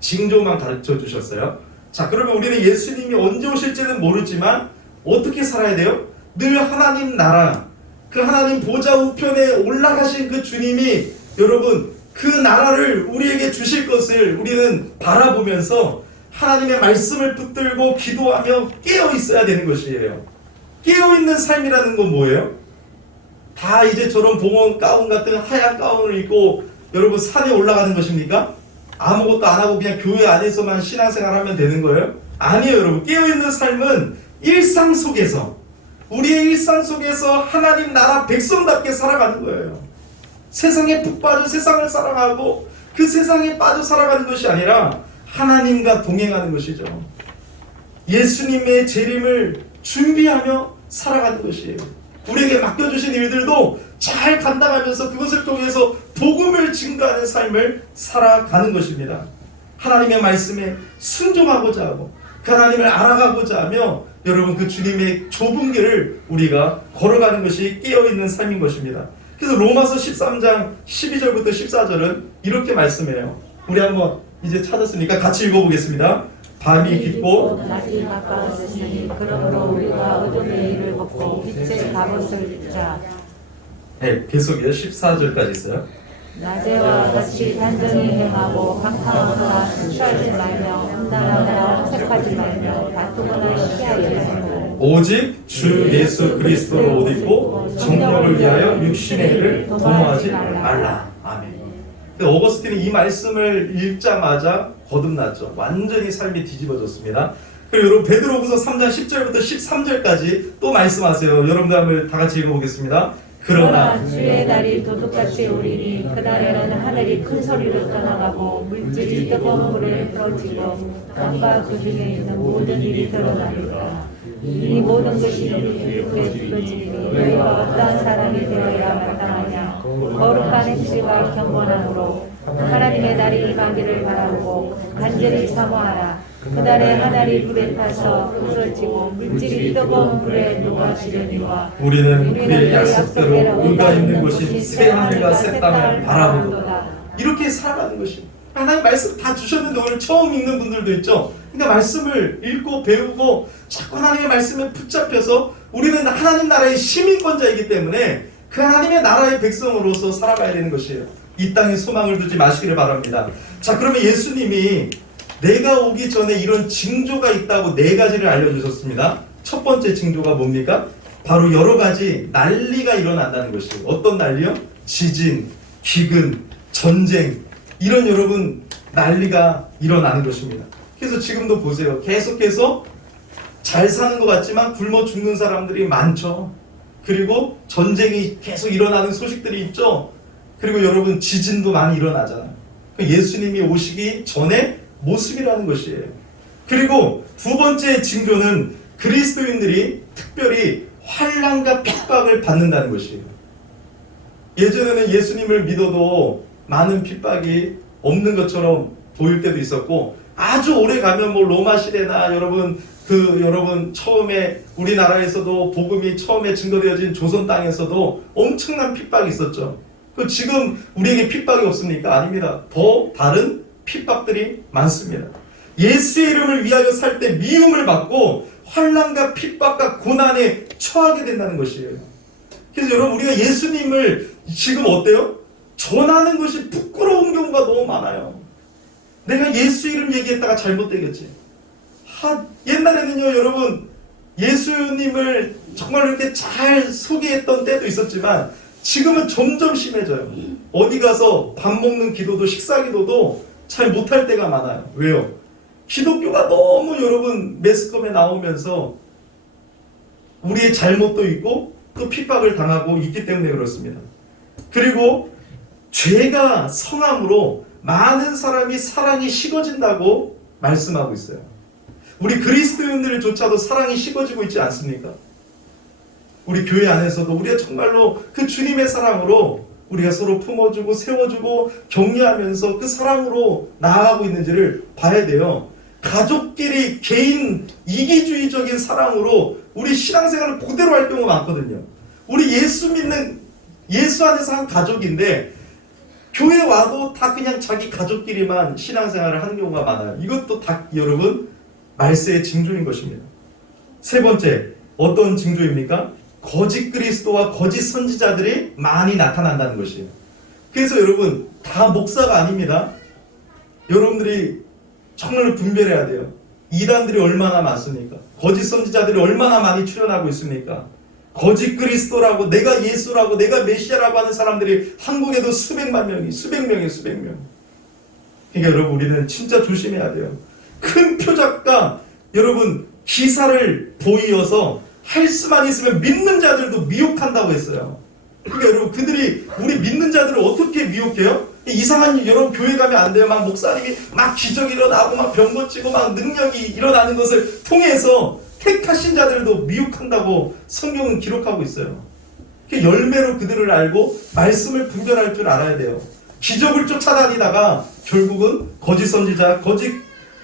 징조만 가르쳐 주셨어요. 자, 그러면 우리는 예수님이 언제 오실지는 모르지만 어떻게 살아야 돼요? 늘 하나님 나라, 그 하나님 보좌 우편에 올라가신 그 주님이 여러분 그 나라를 우리에게 주실 것을 우리는 바라보면서 하나님의 말씀을 붙들고 기도하며 깨어 있어야 되는 것이에요. 깨어 있는 삶이라는 건 뭐예요? 다 이제 저런 봉원 가운 같은 하얀 가운을 입고 여러분 산에 올라가는 것입니까? 아무것도 안 하고 그냥 교회 안에서만 신앙생활하면 되는 거예요? 아니에요, 여러분. 깨어있는 삶은 일상 속에서, 우리의 일상 속에서 하나님 나라 백성답게 살아가는 거예요. 세상에 푹 빠져 세상을 사랑하고 그 세상에 빠져 살아가는 것이 아니라 하나님과 동행하는 것이죠. 예수님의 재림을 준비하며 살아가는 것이에요. 우리에게 맡겨주신 일들도 잘 감당하면서 그것을 통해서 복음을 증거하는 삶을 살아가는 것입니다. 하나님의 말씀에 순종하고자 하고 그 하나님을 알아가고자 하며 여러분 그 주님의 좁은 길을 우리가 걸어가는 것이 깨어있는 삶인 것입니다. 그래서 로마서 13장 12절부터 14절은 이렇게 말씀해요. 우리 한번 이제 찾았으니까 같이 읽어보겠습니다. 밤이 깊고 낮이 가까웠으니 그러므로 우리가 어둠의 일을 벗고 빛의 갑옷을 입자. 네, 계속이요. 14절까지 있어요. 낮에와 같이 단정히 행하고 강탈하거나 취하지 말며 험난하거나 험색하지 말며 다투거나 시기하지 말며 오직 주 예수 그리스도를 옷 입고 정욕을 위하여 육신의 일을 도모하지 말라. 아멘. 어거스틴이 이 말씀을 읽자마자 거듭났죠. 완전히 삶이 뒤집어졌습니다. 그리고 여러분 베드로후서 3장 10절부터 13절까지 또 말씀하세요. 여러분들 한번 다 같이 읽어보겠습니다. 그러나 주의 날이 도둑같이 오리니 그날에는 하늘이 큰 소리로 떠나가고 물질이 뜨거운 물에 떨어지고 땅과 그 중에 있는 모든 일이 드러나리라. 이 모든 것이 너희 후에 이루어지니 너희가 어떠한 사람이 되어야 마땅하냐. 거룩한 행실과 경건함으로 하나님의 날이 임하기를 바라고 간절히 사모하라. 그날에 하늘이 불에 타서 부서지고 물질이 뜨거운 물에 녹아지려니와 우리는 그의 약속대로 의가 있는 곳인 새 하늘과 새 땅을 바라보도다. 이렇게 살아가는 것이 하나님 말씀 다 주셨는데 오늘 처음 읽는 분들도 있죠. 그러니까 말씀을 읽고 배우고 자꾸 하나님의 말씀에 붙잡혀서 우리는 하나님 나라의 시민권자이기 때문에 그 하나님의 나라의 백성으로서 살아가야 되는 것이에요. 이 땅에 소망을 두지 마시기를 바랍니다. 자, 그러면 예수님이 내가 오기 전에 이런 징조가 있다고 4가지를 알려주셨습니다. 첫 번째 징조가 뭡니까? 바로 여러 가지 난리가 일어난다는 것이에요. 어떤 난리요? 지진, 기근, 전쟁, 이런 여러분 난리가 일어나는 것입니다. 그래서 지금도 보세요. 계속해서 잘 사는 것 같지만 굶어 죽는 사람들이 많죠. 그리고 전쟁이 계속 일어나는 소식들이 있죠. 그리고 여러분 지진도 많이 일어나잖아요. 예수님이 오시기 전에 모습이라는 것이에요. 그리고 두 번째 징조는 그리스도인들이 특별히 환난과 핍박을 받는다는 것이에요. 예전에는 예수님을 믿어도 많은 핍박이 없는 것처럼 보일 때도 있었고 아주 오래 가면 뭐 로마 시대나 여러분 처음에 우리나라에서도 복음이 처음에 증거되어진 조선 땅에서도 엄청난 핍박이 있었죠. 지금 우리에게 핍박이 없습니까? 아닙니다. 더 다른 핍박들이 많습니다. 예수의 이름을 위하여 살 때 미움을 받고 환난과 핍박과 고난에 처하게 된다는 것이에요. 그래서 여러분 우리가 예수님을 지금 어때요? 전하는 것이 부끄러운 경우가 너무 많아요. 내가 예수 이름 얘기했다가 잘못되겠지. 옛날에는요 여러분 예수님을 정말 이렇게 잘 소개했던 때도 있었지만 지금은 점점 심해져요. 어디 가서 밥 먹는 기도도 식사 기도도 잘 못할 때가 많아요. 왜요? 기독교가 너무 여러분 매스컴에 나오면서 우리의 잘못도 있고 또 핍박을 당하고 있기 때문에 그렇습니다. 그리고 죄가 성함으로 많은 사람이 사랑이 식어진다고 말씀하고 있어요. 우리 그리스도인들조차도 사랑이 식어지고 있지 않습니까? 우리 교회 안에서도 우리가 정말로 그 주님의 사랑으로 우리가 서로 품어주고 세워주고 격려하면서 그 사랑으로 나아가고 있는지를 봐야 돼요. 가족끼리 개인 이기주의적인 사랑으로 우리 신앙생활을 그대로 할 경우가 많거든요. 우리 예수 믿는 예수 안에서 한 가족인데 교회 와도 다 그냥 자기 가족끼리만 신앙생활을 하는 경우가 많아요. 이것도 다 여러분 말세의 징조인 것입니다. 세 번째 어떤 징조입니까? 거짓 그리스도와 거짓 선지자들이 많이 나타난다는 것이에요. 그래서 여러분 다 목사가 아닙니다. 여러분들이 정말 분별해야 돼요. 이단들이 얼마나 많습니까? 거짓 선지자들이 얼마나 많이 출현하고 있습니까? 거짓 그리스도라고, 내가 예수라고, 내가 메시아라고 하는 사람들이 한국에도 수백만 명이, 수백 명이. 그러니까 여러분 우리는 진짜 조심해야 돼요. 큰 표적과 여러분 기사를 보이어서 할 수만 있으면 믿는 자들도 미혹한다고 했어요. 그러니까 여러분 그들이 우리 믿는 자들을 어떻게 미혹해요? 이상한 여러분 교회 가면 안 돼요. 막 목사님이 막 기적이 일어나고 막 병 고치고 막 능력이 일어나는 것을 통해서 택하신 자들도 미혹한다고 성경은 기록하고 있어요. 열매로 그들을 알고 말씀을 분별할 줄 알아야 돼요. 기적을 쫓아다니다가 결국은 거짓 선지자, 거짓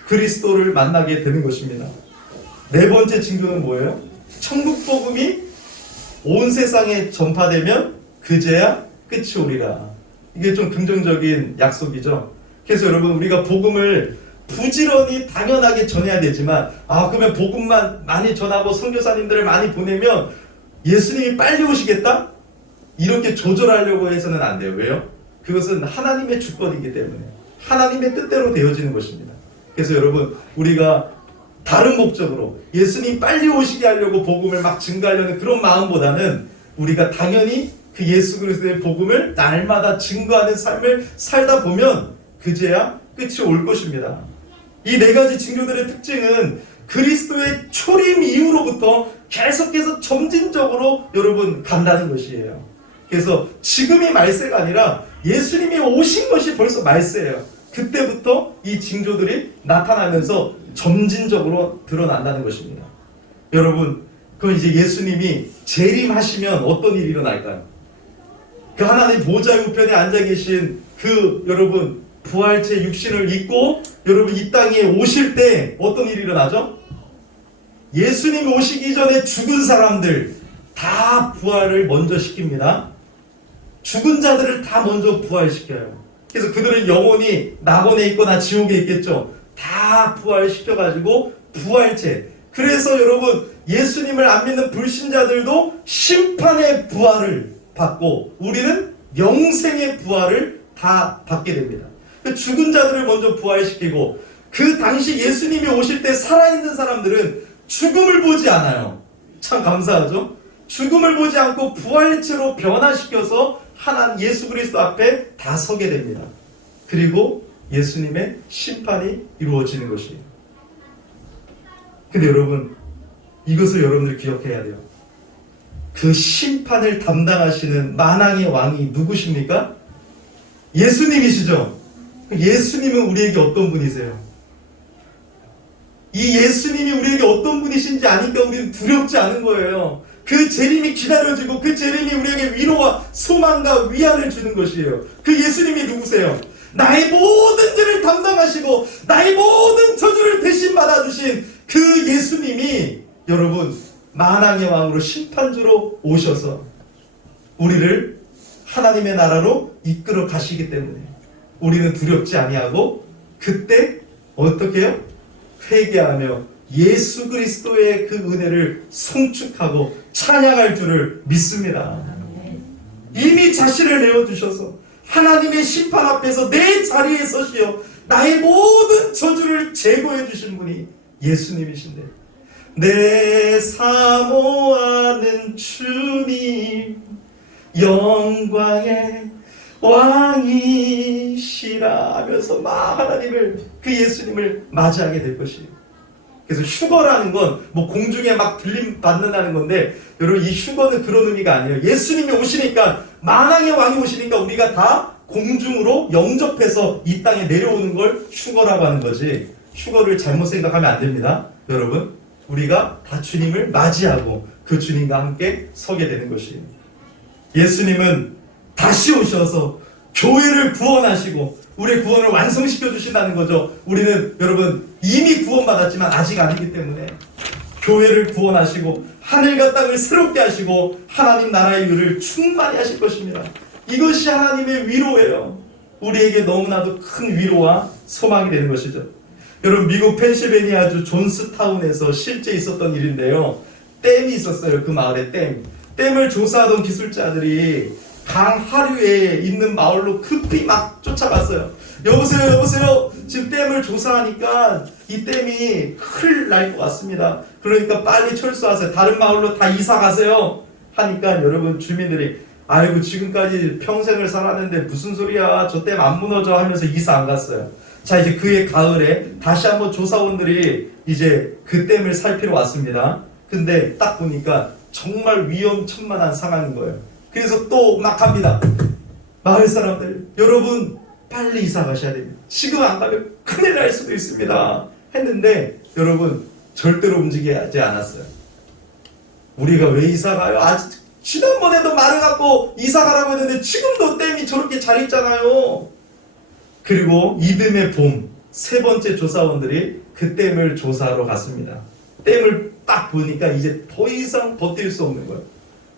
그리스도를 만나게 되는 것입니다. 네 번째 징조는 뭐예요? 천국 복음이 온 세상에 전파되면 그제야 끝이 오리라. 이게 좀 긍정적인 약속이죠. 그래서 여러분 우리가 복음을 부지런히 당연하게 전해야 되지만 그러면 복음만 많이 전하고 선교사님들을 많이 보내면 예수님이 빨리 오시겠다? 이렇게 조절하려고 해서는 안 돼요. 왜요? 그것은 하나님의 주권이기 때문에 하나님의 뜻대로 되어지는 것입니다. 그래서 여러분 우리가 다른 목적으로 예수님 빨리 오시게 하려고 복음을 막 증거하려는 그런 마음보다는 우리가 당연히 그 예수 그리스도의 복음을 날마다 증거하는 삶을 살다 보면 그제야 끝이 올 것입니다. 이 네 가지 징조들의 특징은 그리스도의 초림 이후로부터 계속해서 점진적으로 여러분 간다는 것이에요. 그래서 지금이 말세가 아니라 예수님이 오신 것이 벌써 말세예요. 그때부터 이 징조들이 나타나면서 점진적으로 드러난다는 것입니다. 여러분, 그럼 이제 예수님이 재림하시면 어떤 일이 일어날까요? 그 하나님 보좌 우편에 앉아 계신 그 여러분 부활체 육신을 입고 여러분 이 땅에 오실 때 어떤 일이 일어나죠? 예수님 오시기 전에 죽은 사람들 다 부활을 먼저 시킵니다. 죽은 자들을 다 먼저 부활시켜요. 그래서 그들은 영원히 낙원에 있거나 지옥에 있겠죠. 다 부활시켜가지고 부활체. 그래서 여러분 예수님을 안 믿는 불신자들도 심판의 부활을 받고 우리는 영생의 부활을 다 받게 됩니다. 죽은 자들을 먼저 부활시키고 그 당시 예수님이 오실 때 살아있는 사람들은 죽음을 보지 않아요. 참 감사하죠? 죽음을 보지 않고 부활체로 변화시켜서 하나님 예수 그리스도 앞에 다 서게 됩니다. 그리고 예수님의 심판이 이루어지는 것이에요. 근데 여러분 이것을 여러분들 기억해야 돼요. 그 심판을 담당하시는 만왕의 왕이 누구십니까? 예수님이시죠? 예수님은 우리에게 어떤 분이세요? 이 예수님이 우리에게 어떤 분이신지 아니까 우리는 두렵지 않은 거예요. 그 재림이 기다려지고 그 재림이 우리에게 위로와 소망과 위안을 주는 것이에요. 그 예수님이 누구세요? 나의 모든 죄를 담당하시고 나의 모든 저주를 대신 받아주신 그 예수님이 여러분 만왕의 왕으로 심판주로 오셔서 우리를 하나님의 나라로 이끌어 가시기 때문에 우리는 두렵지 아니하고 그때 어떻게 해요? 회개하며 예수 그리스도의 그 은혜를 송축하고 찬양할 줄을 믿습니다. 이미 자신을 내어주셔서 하나님의 심판 앞에서 내 자리에 서시어 나의 모든 저주를 제거해 주신 분이 예수님이신데 내 사모하는 주님 영광의 왕이시라 하면서 막 하나님을 그 예수님을 맞이하게 될 것이에요. 그래서 휴거라는 건 뭐 공중에 막 들림 받는다는 건데 여러분 이 휴거는 그런 의미가 아니에요. 예수님이 오시니까 만왕의 왕이 오시니까 우리가 다 공중으로 영접해서 이 땅에 내려오는 걸 휴거라고 하는 거지 휴거를 잘못 생각하면 안 됩니다. 여러분 우리가 다 주님을 맞이하고 그 주님과 함께 서게 되는 것이에요. 예수님은 다시 오셔서 교회를 구원하시고 우리의 구원을 완성시켜 주신다는 거죠. 우리는 여러분 이미 구원받았지만 아직 아니기 때문에 교회를 구원하시고 하늘과 땅을 새롭게 하시고 하나님 나라의 일을 충만히 하실 것입니다. 이것이 하나님의 위로예요. 우리에게 너무나도 큰 위로와 소망이 되는 것이죠. 여러분 미국 펜실베니아주 존스타운에서 실제 있었던 일인데요. 댐이 있었어요. 그 마을에 댐을 조사하던 기술자들이 강 하류에 있는 마을로 급히 막 쫓아갔어요. 여보세요, 여보세요. 지금 댐을 조사하니까 이 댐이 큰일 날 것 같습니다. 그러니까 빨리 철수하세요. 다른 마을로 다 이사 가세요. 하니까 여러분 주민들이 아이고 지금까지 평생을 살았는데 무슨 소리야. 저 댐 안 무너져 하면서 이사 안 갔어요. 자, 이제 그해 가을에 다시 한번 조사원들이 이제 그 댐을 살피러 왔습니다. 근데 딱 보니까 정말 위험천만한 상황인 거예요. 그래서 또 막 갑니다. 마을 사람들, 여러분 빨리 이사 가셔야 됩니다. 지금 안 가면 큰일 날 수도 있습니다. 했는데 여러분 절대로 움직이지 않았어요. 우리가 왜 이사 가요? 아직 지난번에도 말을 갖고 이사 가라고 했는데 지금도 댐이 저렇게 잘 있잖아요. 그리고 이듬해 봄 세 번째 조사원들이 그 댐을 조사하러 갔습니다. 댐을 딱 보니까 이제 더 이상 버틸 수 없는 거예요.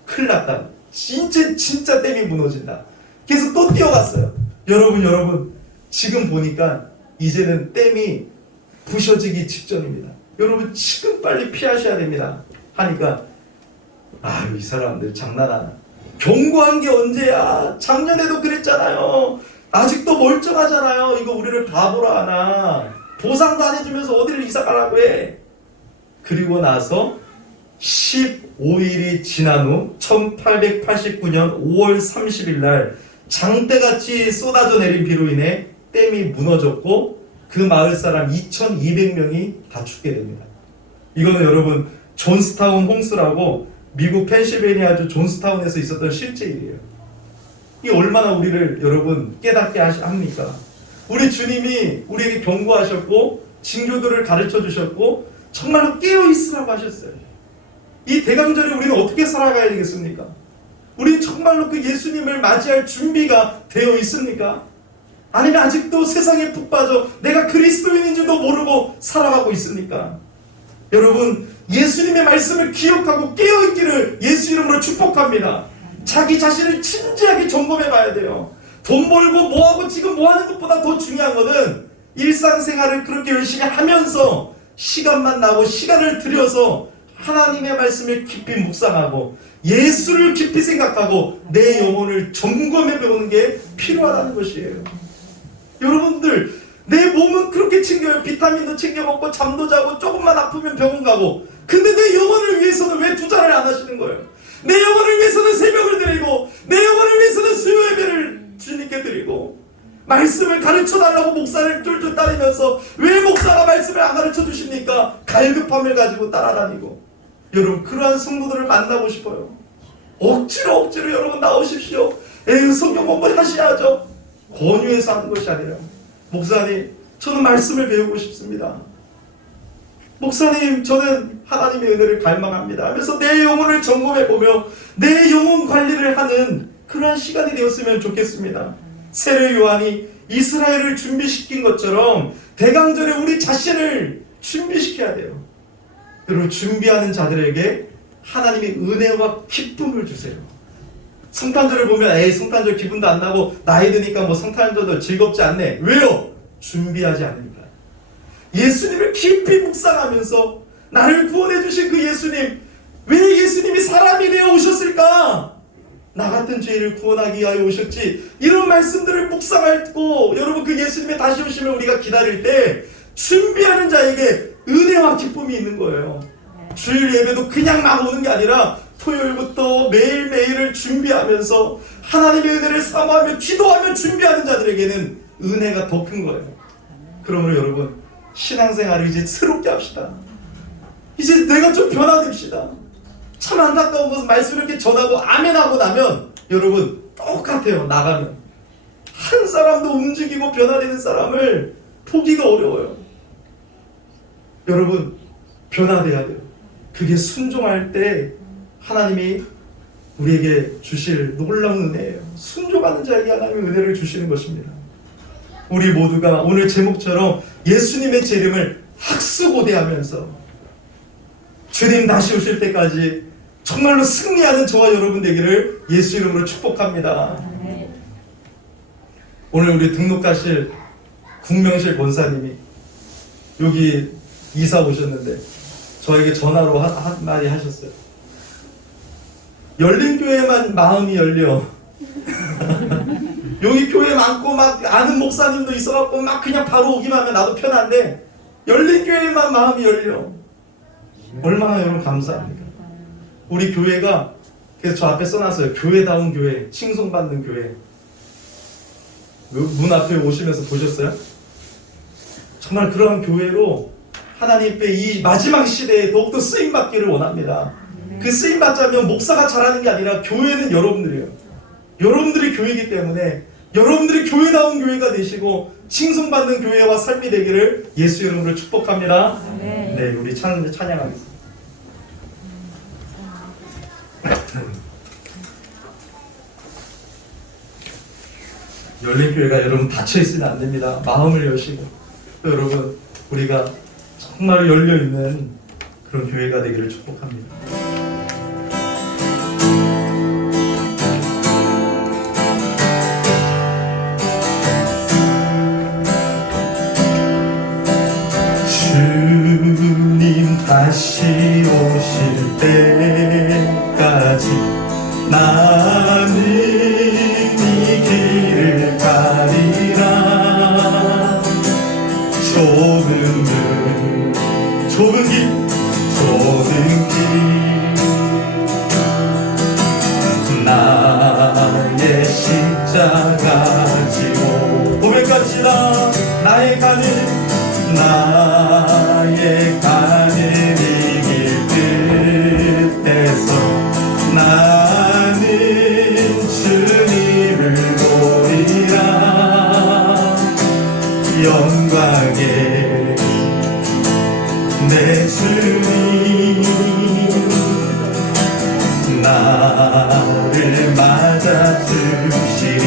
큰일 났다. 진짜 댐이 무너진다. 그래서 또 뛰어갔어요. 여러분 지금 보니까 이제는 댐이 부셔지기 직전입니다. 여러분 지금 빨리 피하셔야 됩니다. 하니까 이 사람들 장난하나. 경고한 게 언제야? 작년에도 그랬잖아요. 아직도 멀쩡하잖아요. 이거 우리를 바보로 하나. 보상도 안 해주면서 어디를 이사 가라고 해. 그리고 나서 15일이 지난 후 1889년 5월 30일 날 장대같이 쏟아져 내린 비로 인해 댐이 무너졌고 그 마을 사람 2200명이 다 죽게 됩니다. 이거는 여러분 존스타운 홍수라고 미국 펜실베니아주 존스타운에서 있었던 실제 일이에요. 이 얼마나 우리를 여러분 깨닫게 합니까? 우리 주님이 우리에게 경고하셨고 징조들을 가르쳐 주셨고 정말로 깨어있으라고 하셨어요. 이 대강절에 우리는 어떻게 살아가야 되겠습니까? 우리 정말로 그 예수님을 맞이할 준비가 되어 있습니까? 아니면 아직도 세상에 푹 빠져 내가 그리스도인인지도 모르고 살아가고 있습니까? 여러분 예수님의 말씀을 기억하고 깨어있기를 예수 이름으로 축복합니다. 자기 자신을 진지하게 점검해 봐야 돼요. 돈 벌고 뭐하고 지금 뭐하는 것보다 더 중요한 거는 일상생활을 그렇게 열심히 하면서 시간만 나고 시간을 들여서 하나님의 말씀을 깊이 묵상하고 예수를 깊이 생각하고 내 영혼을 점검해 보는 게 필요하다는 것이에요. 여러분들 내 몸은 그렇게 챙겨요. 비타민도 챙겨 먹고 잠도 자고 조금만 아프면 병원 가고 근데 내 영혼을 위해서는 왜 투자를 안 하시는 거예요? 내 영혼을 위해서는 새벽을 드리고 내 영혼을 위해서는 수요 예배를 주님께 드리고 말씀을 가르쳐달라고 목사를 쫄쫄 따르면서 왜 목사가 말씀을 안 가르쳐 주십니까? 갈급함을 가지고 따라다니고 여러분 그러한 성도들을 만나고 싶어요. 억지로 여러분 나오십시오. 성경 공부 하셔야죠. 권유해서 하는 것이 아니라 목사님 저는 말씀을 배우고 싶습니다. 목사님 저는 하나님의 은혜를 갈망합니다 하면서 내 영혼을 점검해보며 내 영혼 관리를 하는 그러한 시간이 되었으면 좋겠습니다. 세례 요한이 이스라엘을 준비시킨 것처럼 대강절에 우리 자신을 준비시켜야 돼요. 여러분 준비하는 자들에게 하나님의 은혜와 기쁨을 주세요. 성탄절을 보면 성탄절 기분도 안 나고 나이 드니까 뭐 성탄절도 즐겁지 않네. 왜요? 준비하지 않으니까. 예수님을 깊이 묵상하면서 나를 구원해 주신 그 예수님, 왜 예수님이 사람이 되어 오셨을까? 나 같은 죄인을 구원하기 위하여 오셨지. 이런 말씀들을 묵상하고 여러분 그 예수님의 다시 오심을 우리가 기다릴 때 준비하는 자에게 은혜와 기쁨이 있는 거예요. 주일 예배도 그냥 막 오는 게 아니라 토요일부터 매일매일을 준비하면서 하나님의 은혜를 사모하며 기도하며 준비하는 자들에게는 은혜가 더 큰 거예요. 그러므로 여러분 신앙생활을 이제 새롭게 합시다. 이제 내가 좀 변화됩시다. 참 안타까운 것은 말씀을 이렇게 전하고 아멘하고 나면 여러분 똑같아요. 나가면 한 사람도 움직이고 변화되는 사람을 보기가 어려워요. 여러분 변화돼야 돼요. 그게 순종할 때 하나님이 우리에게 주실 놀라운 은혜예요. 순종하는 자에게 하나님의 은혜를 주시는 것입니다. 우리 모두가 오늘 제목처럼 예수님의 제 이름을 학수고대하면서 주님 다시 오실 때까지 정말로 승리하는 저와 여러분 되기를 예수 이름으로 축복합니다. 오늘 우리 등록하실 국명실 권사님이 여기 이사 오셨는데 저에게 전화로 한마디 하셨어요. 열린교회만 마음이 열려 여기 교회 많고 막 아는 목사님도 있어갖고 막 그냥 바로 오기만 하면 나도 편한데 열린 교회만 마음이 열려. 얼마나 여러분 감사합니까? 우리 교회가 그래서 저 앞에 써놨어요. 교회다운 교회, 칭송받는 교회. 문 앞에 오시면서 보셨어요? 정말 그러한 교회로 하나님의 이 마지막 시대에 더욱더 쓰임받기를 원합니다. 그 쓰임받자면 목사가 잘하는 게 아니라 교회는 여러분들이에요. 여러분들이 교회이기 때문에 여러분들이 교회다운 교회가 되시고 칭송받는 교회와 삶이 되기를 예수 이름으로 축복합니다. 네, 우리 찬양하겠습니다. 열린 교회가 여러분 닫혀있으면 안 됩니다. 마음을 여시고 또 여러분 우리가 정말 열려있는 그런 교회가 되기를 축복합니다. 주님 다시 오실 때까지 나는 이 길을 가리라. 좁은 길 나의 십자가 지고 고백합시다. 나의 가는 이 길 끝에서 나는 주님을 보리라. 영광의 내 주님 나를 맞아주시리.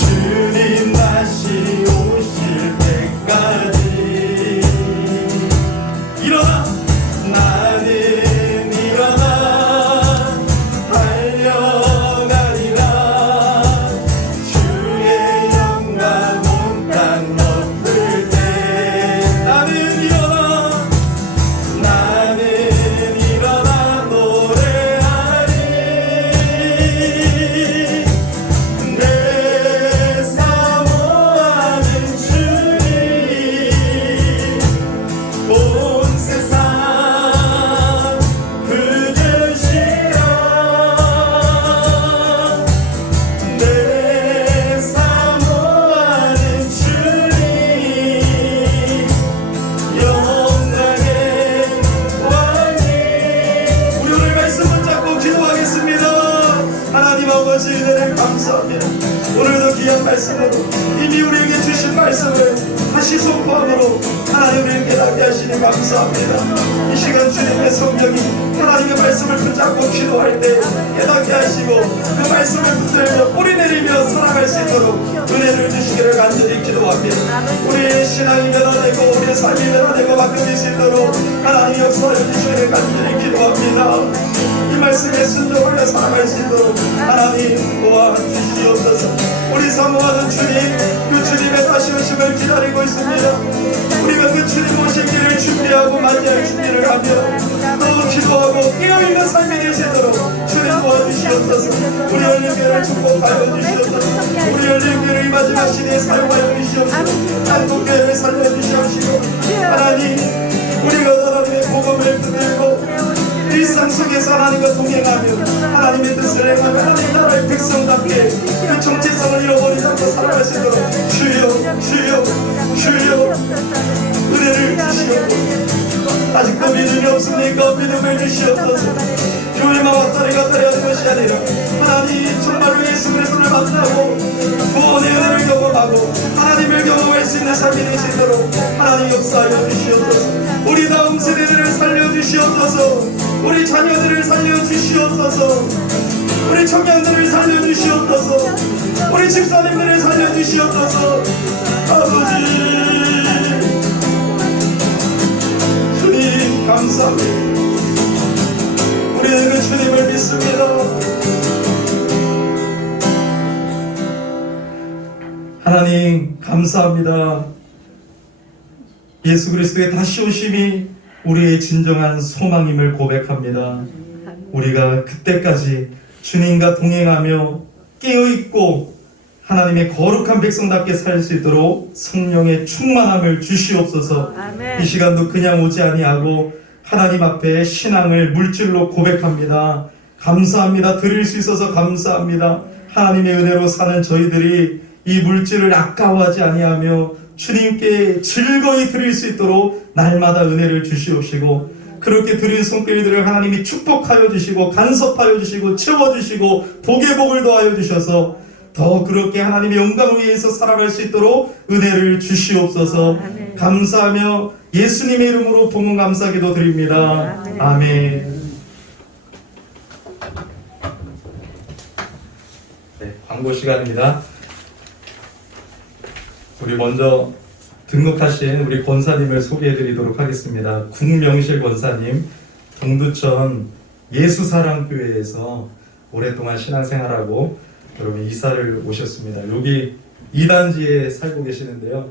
주님 다시 오실 때까지 일어나 나는 일어나 달려가리라. 주의 영광 온 땅 덮을 때 나는 일어나 노래하리. 내 사모하는 주님 온 세상 그주시라. 내 사모하는 주님 영광의 왕이. 우리 오늘 말씀을 잡고 기도하겠습니다. 하나님 아버지 은혜를 감사합니다. 오늘도 귀한 말씀으로 이미 우리에게 주신 말씀을 다시 선포함으로 하나님을 깨닫게 하시니 감사합니다. 이 시간 주님의 성령이 하나님의 말씀을 붙잡고 기도할 때 깨닫게 하시고 그 말씀을 붙들며 뿌리 내리며 살아갈 수 있도록 은혜를 주시기를 간절히 기도합니다. 우리의 신앙이 변화되고 우리의 삶이 변화되고 바뀌어질 수 있도록 하나님 역사를 주시기를 간절히 기도합니다. 이 말씀에 순종하며 살아갈 수 있도록 하나님 도와주시옵소서. 우리 사모하는 주님, 그 주님의 다시 오심을 기다리고 있습니다. 우리가 그 주님 오실 길을 준비하고 맞이할 준비를 하며 또 기도하고 깨어있는 삶이 되시도록 주님 도와주시옵소서. 우리 열린교회를 축복하여 주시옵소서. 우리 열린교회를 이 마지막 시대에 사용하여 주시옵소서. 한국교회를 살려주시옵시고 하나님 우리가 하나님의 복음을 붙들고 일상 속에서 하나님과 동행하며 하나님의 뜻을 행하며 하나님 나라의 백성답게 그 정체성을 잃어버리지 않고 살아갈 수 있도록 주여 은혜를 주시옵소서. 아직도 믿음이 없습니까? 믿음을 주시옵소서. 교회만 왔다리 갔다리 하는 것이 아니라 하나님 정말로 예수 그리스도를 만나고 구원의 은혜를 경험하고 하나님을 경험할 수 있는 삶이 되시도록 하나님 역사하여 주시옵소서. 우리 다음 세대들을 살려주시옵소서. 우리 자녀들을 살려주시옵소서. 우리 청년들을 살려주시옵소서. 우리 집사님들을 살려주시옵소서. 아버지 주님 감사합니다. 우리는 그 주님을 믿습니다. 하나님 감사합니다. 예수 그리스도의 다시 오심이 우리의 진정한 소망임을 고백합니다. 우리가 그때까지 주님과 동행하며 깨어있고 하나님의 거룩한 백성답게 살 수 있도록 성령의 충만함을 주시옵소서. 이 시간도 그냥 오지 아니하고 하나님 앞에 신앙을 물질로 고백합니다. 감사합니다. 드릴 수 있어서 감사합니다. 하나님의 은혜로 사는 저희들이 이 물질을 아까워하지 아니하며 주님께 즐거이 드릴 수 있도록 날마다 은혜를 주시옵시고, 그렇게 드린 손길들을 하나님이 축복하여 주시고 간섭하여 주시고 채워주시고 복의 복을 더하여 주셔서 더 그렇게 하나님의 영광을 위해서 살아갈 수 있도록 은혜를 주시옵소서. 감사하며 예수님의 이름으로 부문 감사기도 드립니다. 아멘. 네, 광고 시간입니다. 우리 먼저 등록하신 우리 권사님을 소개해드리도록 하겠습니다. 국명실 권사님, 동두천 예수사랑교회에서 오랫동안 신앙생활하고 여러분 이사를 오셨습니다. 여기 2단지에 살고 계시는데요.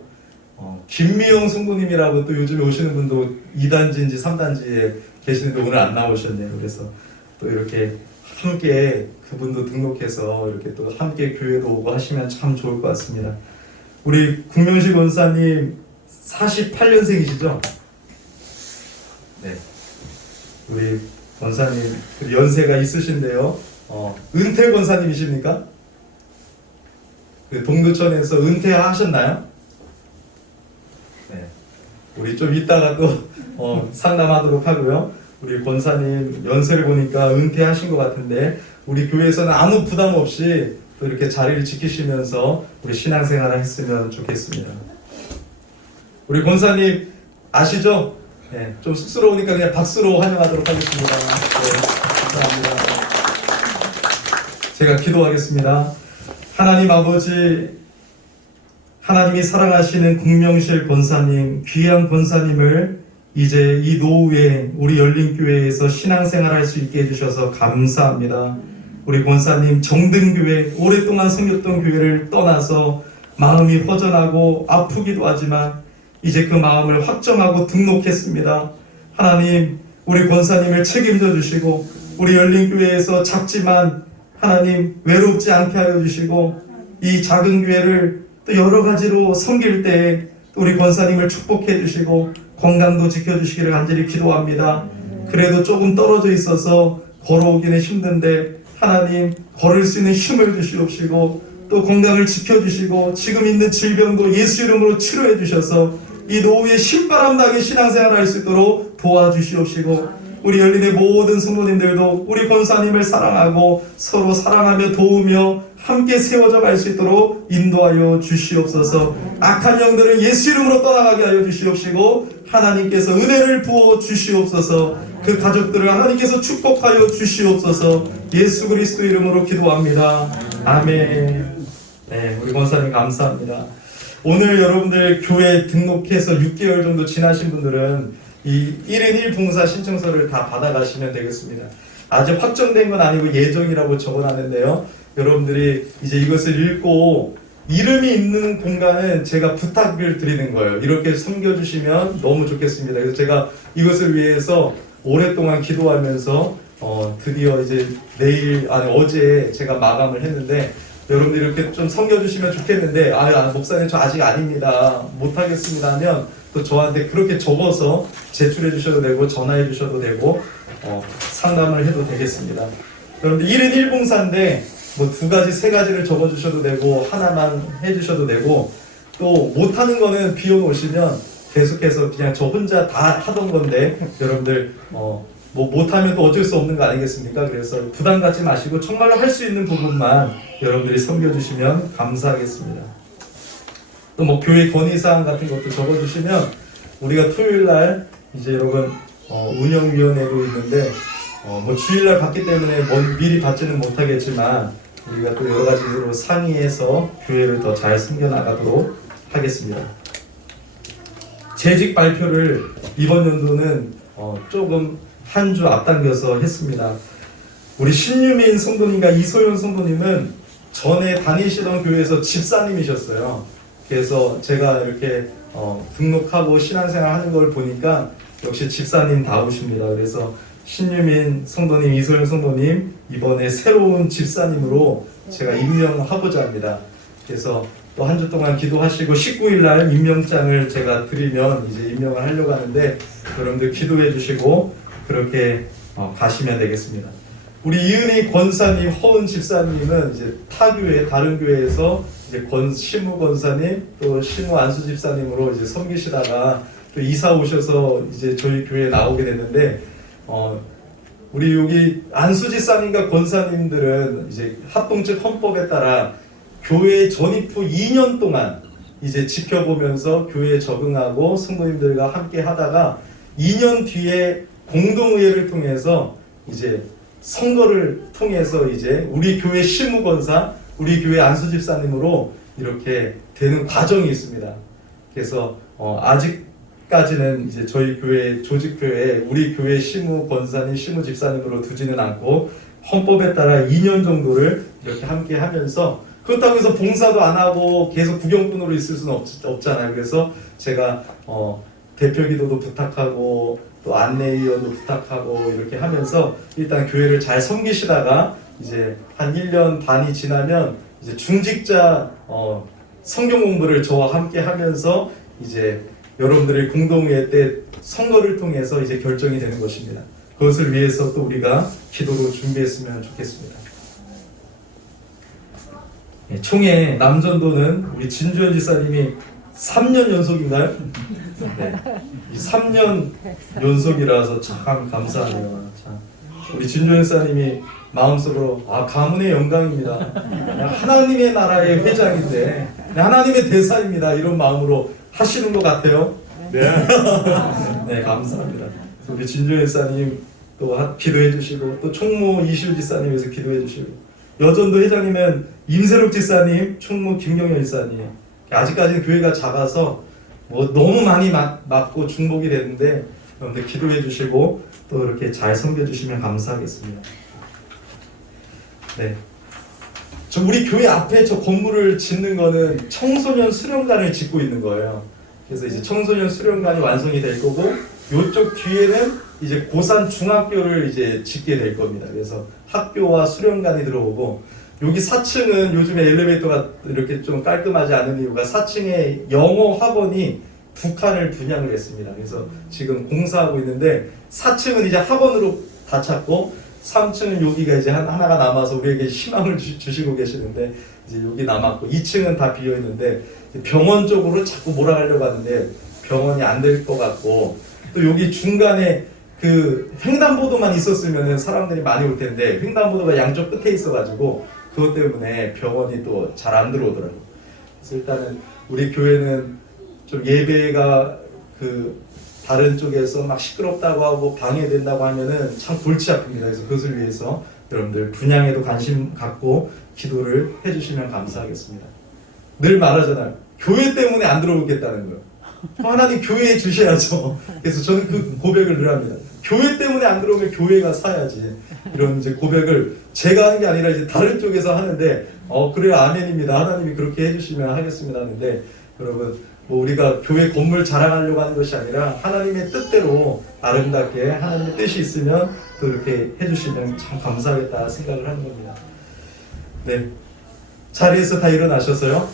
김미영 성도님이라고 또 요즘에 오시는 분도 2단지인지 3단지에 계시는데 오늘 안 나오셨네요. 그래서 또 이렇게 함께 그분도 등록해서 이렇게 또 함께 교회도 오고 하시면 참 좋을 것 같습니다. 우리 국명식 권사님 48년생이시죠? 네. 우리 권사님 연세가 있으신데요. 은퇴 권사님이십니까? 그 동두천에서 은퇴하셨나요? 네. 우리 좀 이따가 또 상담하도록 하고요. 우리 권사님 연세를 보니까 은퇴하신 것 같은데 우리 교회에서는 아무 부담 없이 또 이렇게 자리를 지키시면서 우리 신앙생활을 했으면 좋겠습니다. 우리 권사님 아시죠? 네, 좀 쑥스러우니까 그냥 박수로 환영하도록 하겠습니다. 네, 감사합니다. 제가 기도하겠습니다. 하나님 아버지, 하나님이 사랑하시는 국명실 권사님, 귀한 권사님을 이제 이 노후에 우리 열린교회에서 신앙생활할 수 있게 해주셔서 감사합니다. 우리 권사님 정든교회, 오랫동안 섬겼던 교회를 떠나서 마음이 허전하고 아프기도 하지만 이제 그 마음을 확정하고 등록했습니다. 하나님, 우리 권사님을 책임져 주시고 우리 열린교회에서 작지만 하나님 외롭지 않게 하여 주시고 이 작은 교회를 또 여러 가지로 섬길 때 우리 권사님을 축복해 주시고 건강도 지켜주시기를 간절히 기도합니다. 그래도 조금 떨어져 있어서 걸어오기는 힘든데 하나님 걸을 수 있는 힘을 주시옵시고 또 건강을 지켜주시고 지금 있는 질병도 예수 이름으로 치료해 주셔서 이 노후에 신바람 나게 신앙생활을 할 수 있도록 도와주시옵시고 우리 열린의 모든 성도님들도 우리 권사님을 사랑하고 서로 사랑하며 도우며 함께 세워져 갈 수 있도록 인도하여 주시옵소서. 악한 영들은 예수 이름으로 떠나가게 하여 주시옵시고 하나님께서 은혜를 부어 주시옵소서. 그 가족들을 하나님께서 축복하여 주시옵소서. 예수 그리스도 이름으로 기도합니다. 아멘. 네, 우리 권사님 감사합니다. 오늘 여러분들 교회 등록해서 6개월 정도 지나신 분들은 이 1인 1 봉사 신청서를 다 받아가시면 되겠습니다. 아직 확정된 건 아니고 예정이라고 적어놨는데요. 여러분들이 이제 이것을 읽고 이름이 있는 공간은 제가 부탁을 드리는 거예요. 이렇게 섬겨주시면 너무 좋겠습니다. 그래서 제가 이것을 위해서 오랫동안 기도하면서 드디어 이제 어제 제가 마감을 했는데 여러분들이 이렇게 좀 섬겨주시면 좋겠는데 목사님 저 아직 아닙니다. 못하겠습니다 하면 또 저한테 그렇게 적어서 제출해 주셔도 되고 전화해 주셔도 되고 상담을 해도 되겠습니다. 여러분들 1인 1봉사인데 뭐 2가지 3가지를 적어 주셔도 되고 하나만 해 주셔도 되고 또 못하는 거는 비워놓으시면 계속해서 그냥 저 혼자 다 하던 건데 여러분들 뭐 못하면 또 어쩔 수 없는 거 아니겠습니까? 그래서 부담 갖지 마시고 정말로 할 수 있는 부분만 여러분들이 섬겨주시면 감사하겠습니다. 또 뭐 교회 건의사항 같은 것도 적어주시면 우리가 토요일날 이제 여러분 운영위원회도 있는데 뭐 주일날 받기 때문에 미리 받지는 못하겠지만 우리가 또 여러 가지로 상의해서 교회를 더 잘 섬겨나가도록 하겠습니다. 재직 발표를 이번 연도는 조금 한 주 앞당겨서 했습니다. 우리 신유민 성도님과 이소연 성도님은 전에 다니시던 교회에서 집사님이셨어요. 그래서 제가 이렇게 등록하고 신앙생활 하는 걸 보니까 역시 집사님 다우십니다. 그래서 신유민 성도님, 이소영 성도님 이번에 새로운 집사님으로 제가 임명하고자 합니다. 그래서 또 한 주 동안 기도하시고 19일 날 임명장을 제가 드리면 이제 임명을 하려고 하는데 여러분들 기도해 주시고 그렇게 가시면 되겠습니다. 우리 이은희 권사님, 허은 집사님은 이제 타 교회, 다른 교회에서 이제 심우 권사님, 또 심우 안수 집사님으로 이제 섬기시다가 또 이사 오셔서 이제 저희 교회에 나오게 됐는데, 우리 여기 안수 집사님과 권사님들은 이제 합동적 헌법에 따라 교회 전입 후 2년 동안 이제 지켜보면서 교회에 적응하고 성도님들과 함께 하다가 2년 뒤에 공동의회를 통해서 이제 선거를 통해서 이제 우리 교회 심무권사, 우리 교회 안수집사님으로 이렇게 되는 과정이 있습니다. 그래서 아직까지는 이제 저희 교회 조직표에 우리 교회 심무권사님, 심무집사님으로 두지는 않고 헌법에 따라 2년 정도를 이렇게 함께 하면서, 그렇다고 해서 봉사도 안 하고 계속 구경꾼으로 있을 수는 없잖아요. 그래서 제가 대표기도도 부탁하고 또 안내위원도 부탁하고 이렇게 하면서 일단 교회를 잘 섬기시다가 이제 한 1년 반이 지나면 이제 중직자 성경 공부를 저와 함께 하면서 이제 여러분들의 공동회의 때 선거를 통해서 이제 결정이 되는 것입니다. 그것을 위해서 또 우리가 기도로 준비했으면 좋겠습니다. 총회 남전도는 우리 진주현 지사님이 3년 연속인가요? 네. 3년 연속이라서 참 감사하네요. 참. 우리 진주현 지사님이 마음속으로 가문의 영광입니다. 하나님의 나라의 회장인데 하나님의 대사입니다. 이런 마음으로 하시는 것 같아요. 네, 네 감사합니다. 우리 진주현 지사님 또 기도해 주시고 또 총무 이시우 지사님에서 기도해 주시고 여전도 회장님은 임세록 지사님, 총무 김경현 지사님. 아직까지는 교회가 작아서 너무 많이 맡고 중복이 됐는데 여러분들 기도해 주시고 또 이렇게 잘 섬겨 주시면 감사하겠습니다. 네. 우리 교회 앞에 저 건물을 짓는 거는 청소년 수련관을 짓고 있는 거예요. 그래서 이제 청소년 수련관이 완성이 될 거고 이쪽 뒤에는 이제 고산 중학교를 이제 짓게 될 겁니다. 그래서 학교와 수련관이 들어오고 여기 4층은 요즘에 엘리베이터가 이렇게 좀 깔끔하지 않은 이유가 4층에 영어 학원이 2칸을 분양을 했습니다. 그래서 지금 공사하고 있는데 4층은 이제 학원으로 다 찾고 3층은 여기가 이제 하나가 남아서 우리에게 희망을 주시고 계시는데 이제 여기 남았고 2층은 다 비어 있는데 병원 쪽으로 자꾸 몰아가려고 하는데 병원이 안 될 것 같고 또 여기 중간에 그 횡단보도만 있었으면 사람들이 많이 올 텐데 횡단보도가 양쪽 끝에 있어가지고 그것 때문에 병원이 또 잘 안 들어오더라고요. 그래서 일단은 우리 교회는 좀 예배가 그 다른 쪽에서 막 시끄럽다고 하고 방해된다고 하면은 참 골치 아픕니다. 그래서 그것을 위해서 여러분들 분양에도 관심 갖고 기도를 해주시면 감사하겠습니다. 늘 말하잖아요. 교회 때문에 안 들어오겠다는 거예요. 하나님 교회에 주셔야죠. 그래서 저는 그 고백을 늘 합니다. 교회 때문에 안 들어오면 교회가 사야지. 이런 이제 고백을 제가 하는 게 아니라 이제 다른 쪽에서 하는데 그래요 아멘입니다. 하나님이 그렇게 해주시면 하겠습니다 하는데 여러분 우리가 교회 건물 자랑하려고 하는 것이 아니라 하나님의 뜻대로 아름답게 하나님의 뜻이 있으면 또 이렇게 해주시면 참 감사하겠다 생각을 하는 겁니다. 네, 자리에서 다 일어나셔서요.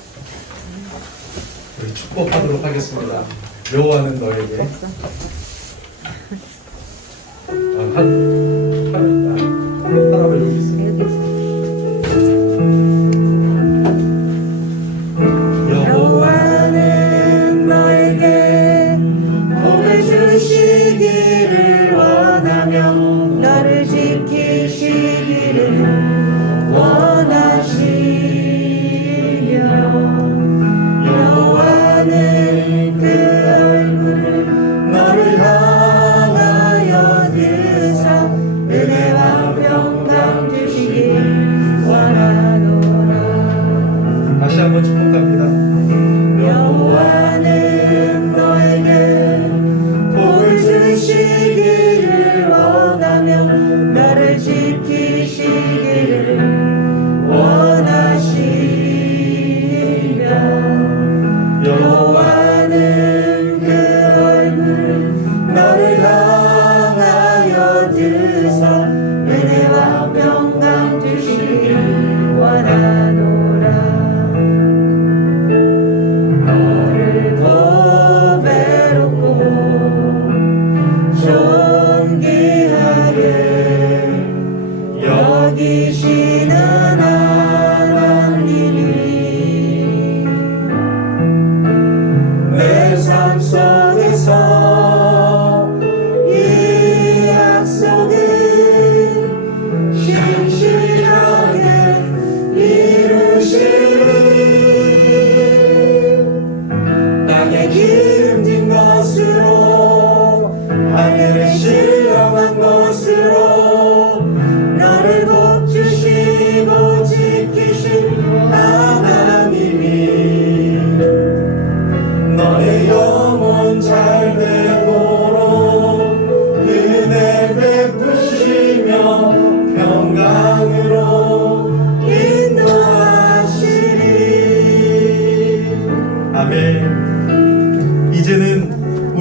우리 축복하도록 하겠습니다. 여호와는 너에게 사람을 여기 있습니다. 여호와는 너에게 복을 주시기를 원하며 너를 지키시기를 원하시며 여호와는 그 얼굴을 너를 향하여 드사 은혜와 평강 주시길 원하노라. 다시 한번 축복합니다. 여호와는 너에게 복을 주시기를 원하며 너를 지키시기를 원하시며 여호와는 그 얼굴 너를 향하여 들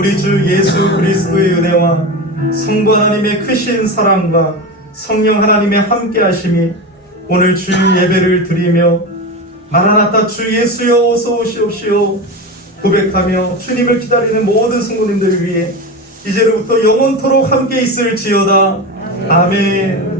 우리 주 예수 그리스도의 은혜와 성부 하나님의 크신 사랑과 성령 하나님의 함께하심이 오늘 주 예배를 드리며 마라나타 주 예수여 어서 오시옵시오 고백하며 주님을 기다리는 모든 성도님들 위해 이제로부터 영원토록 함께 있을지어다. 아멘.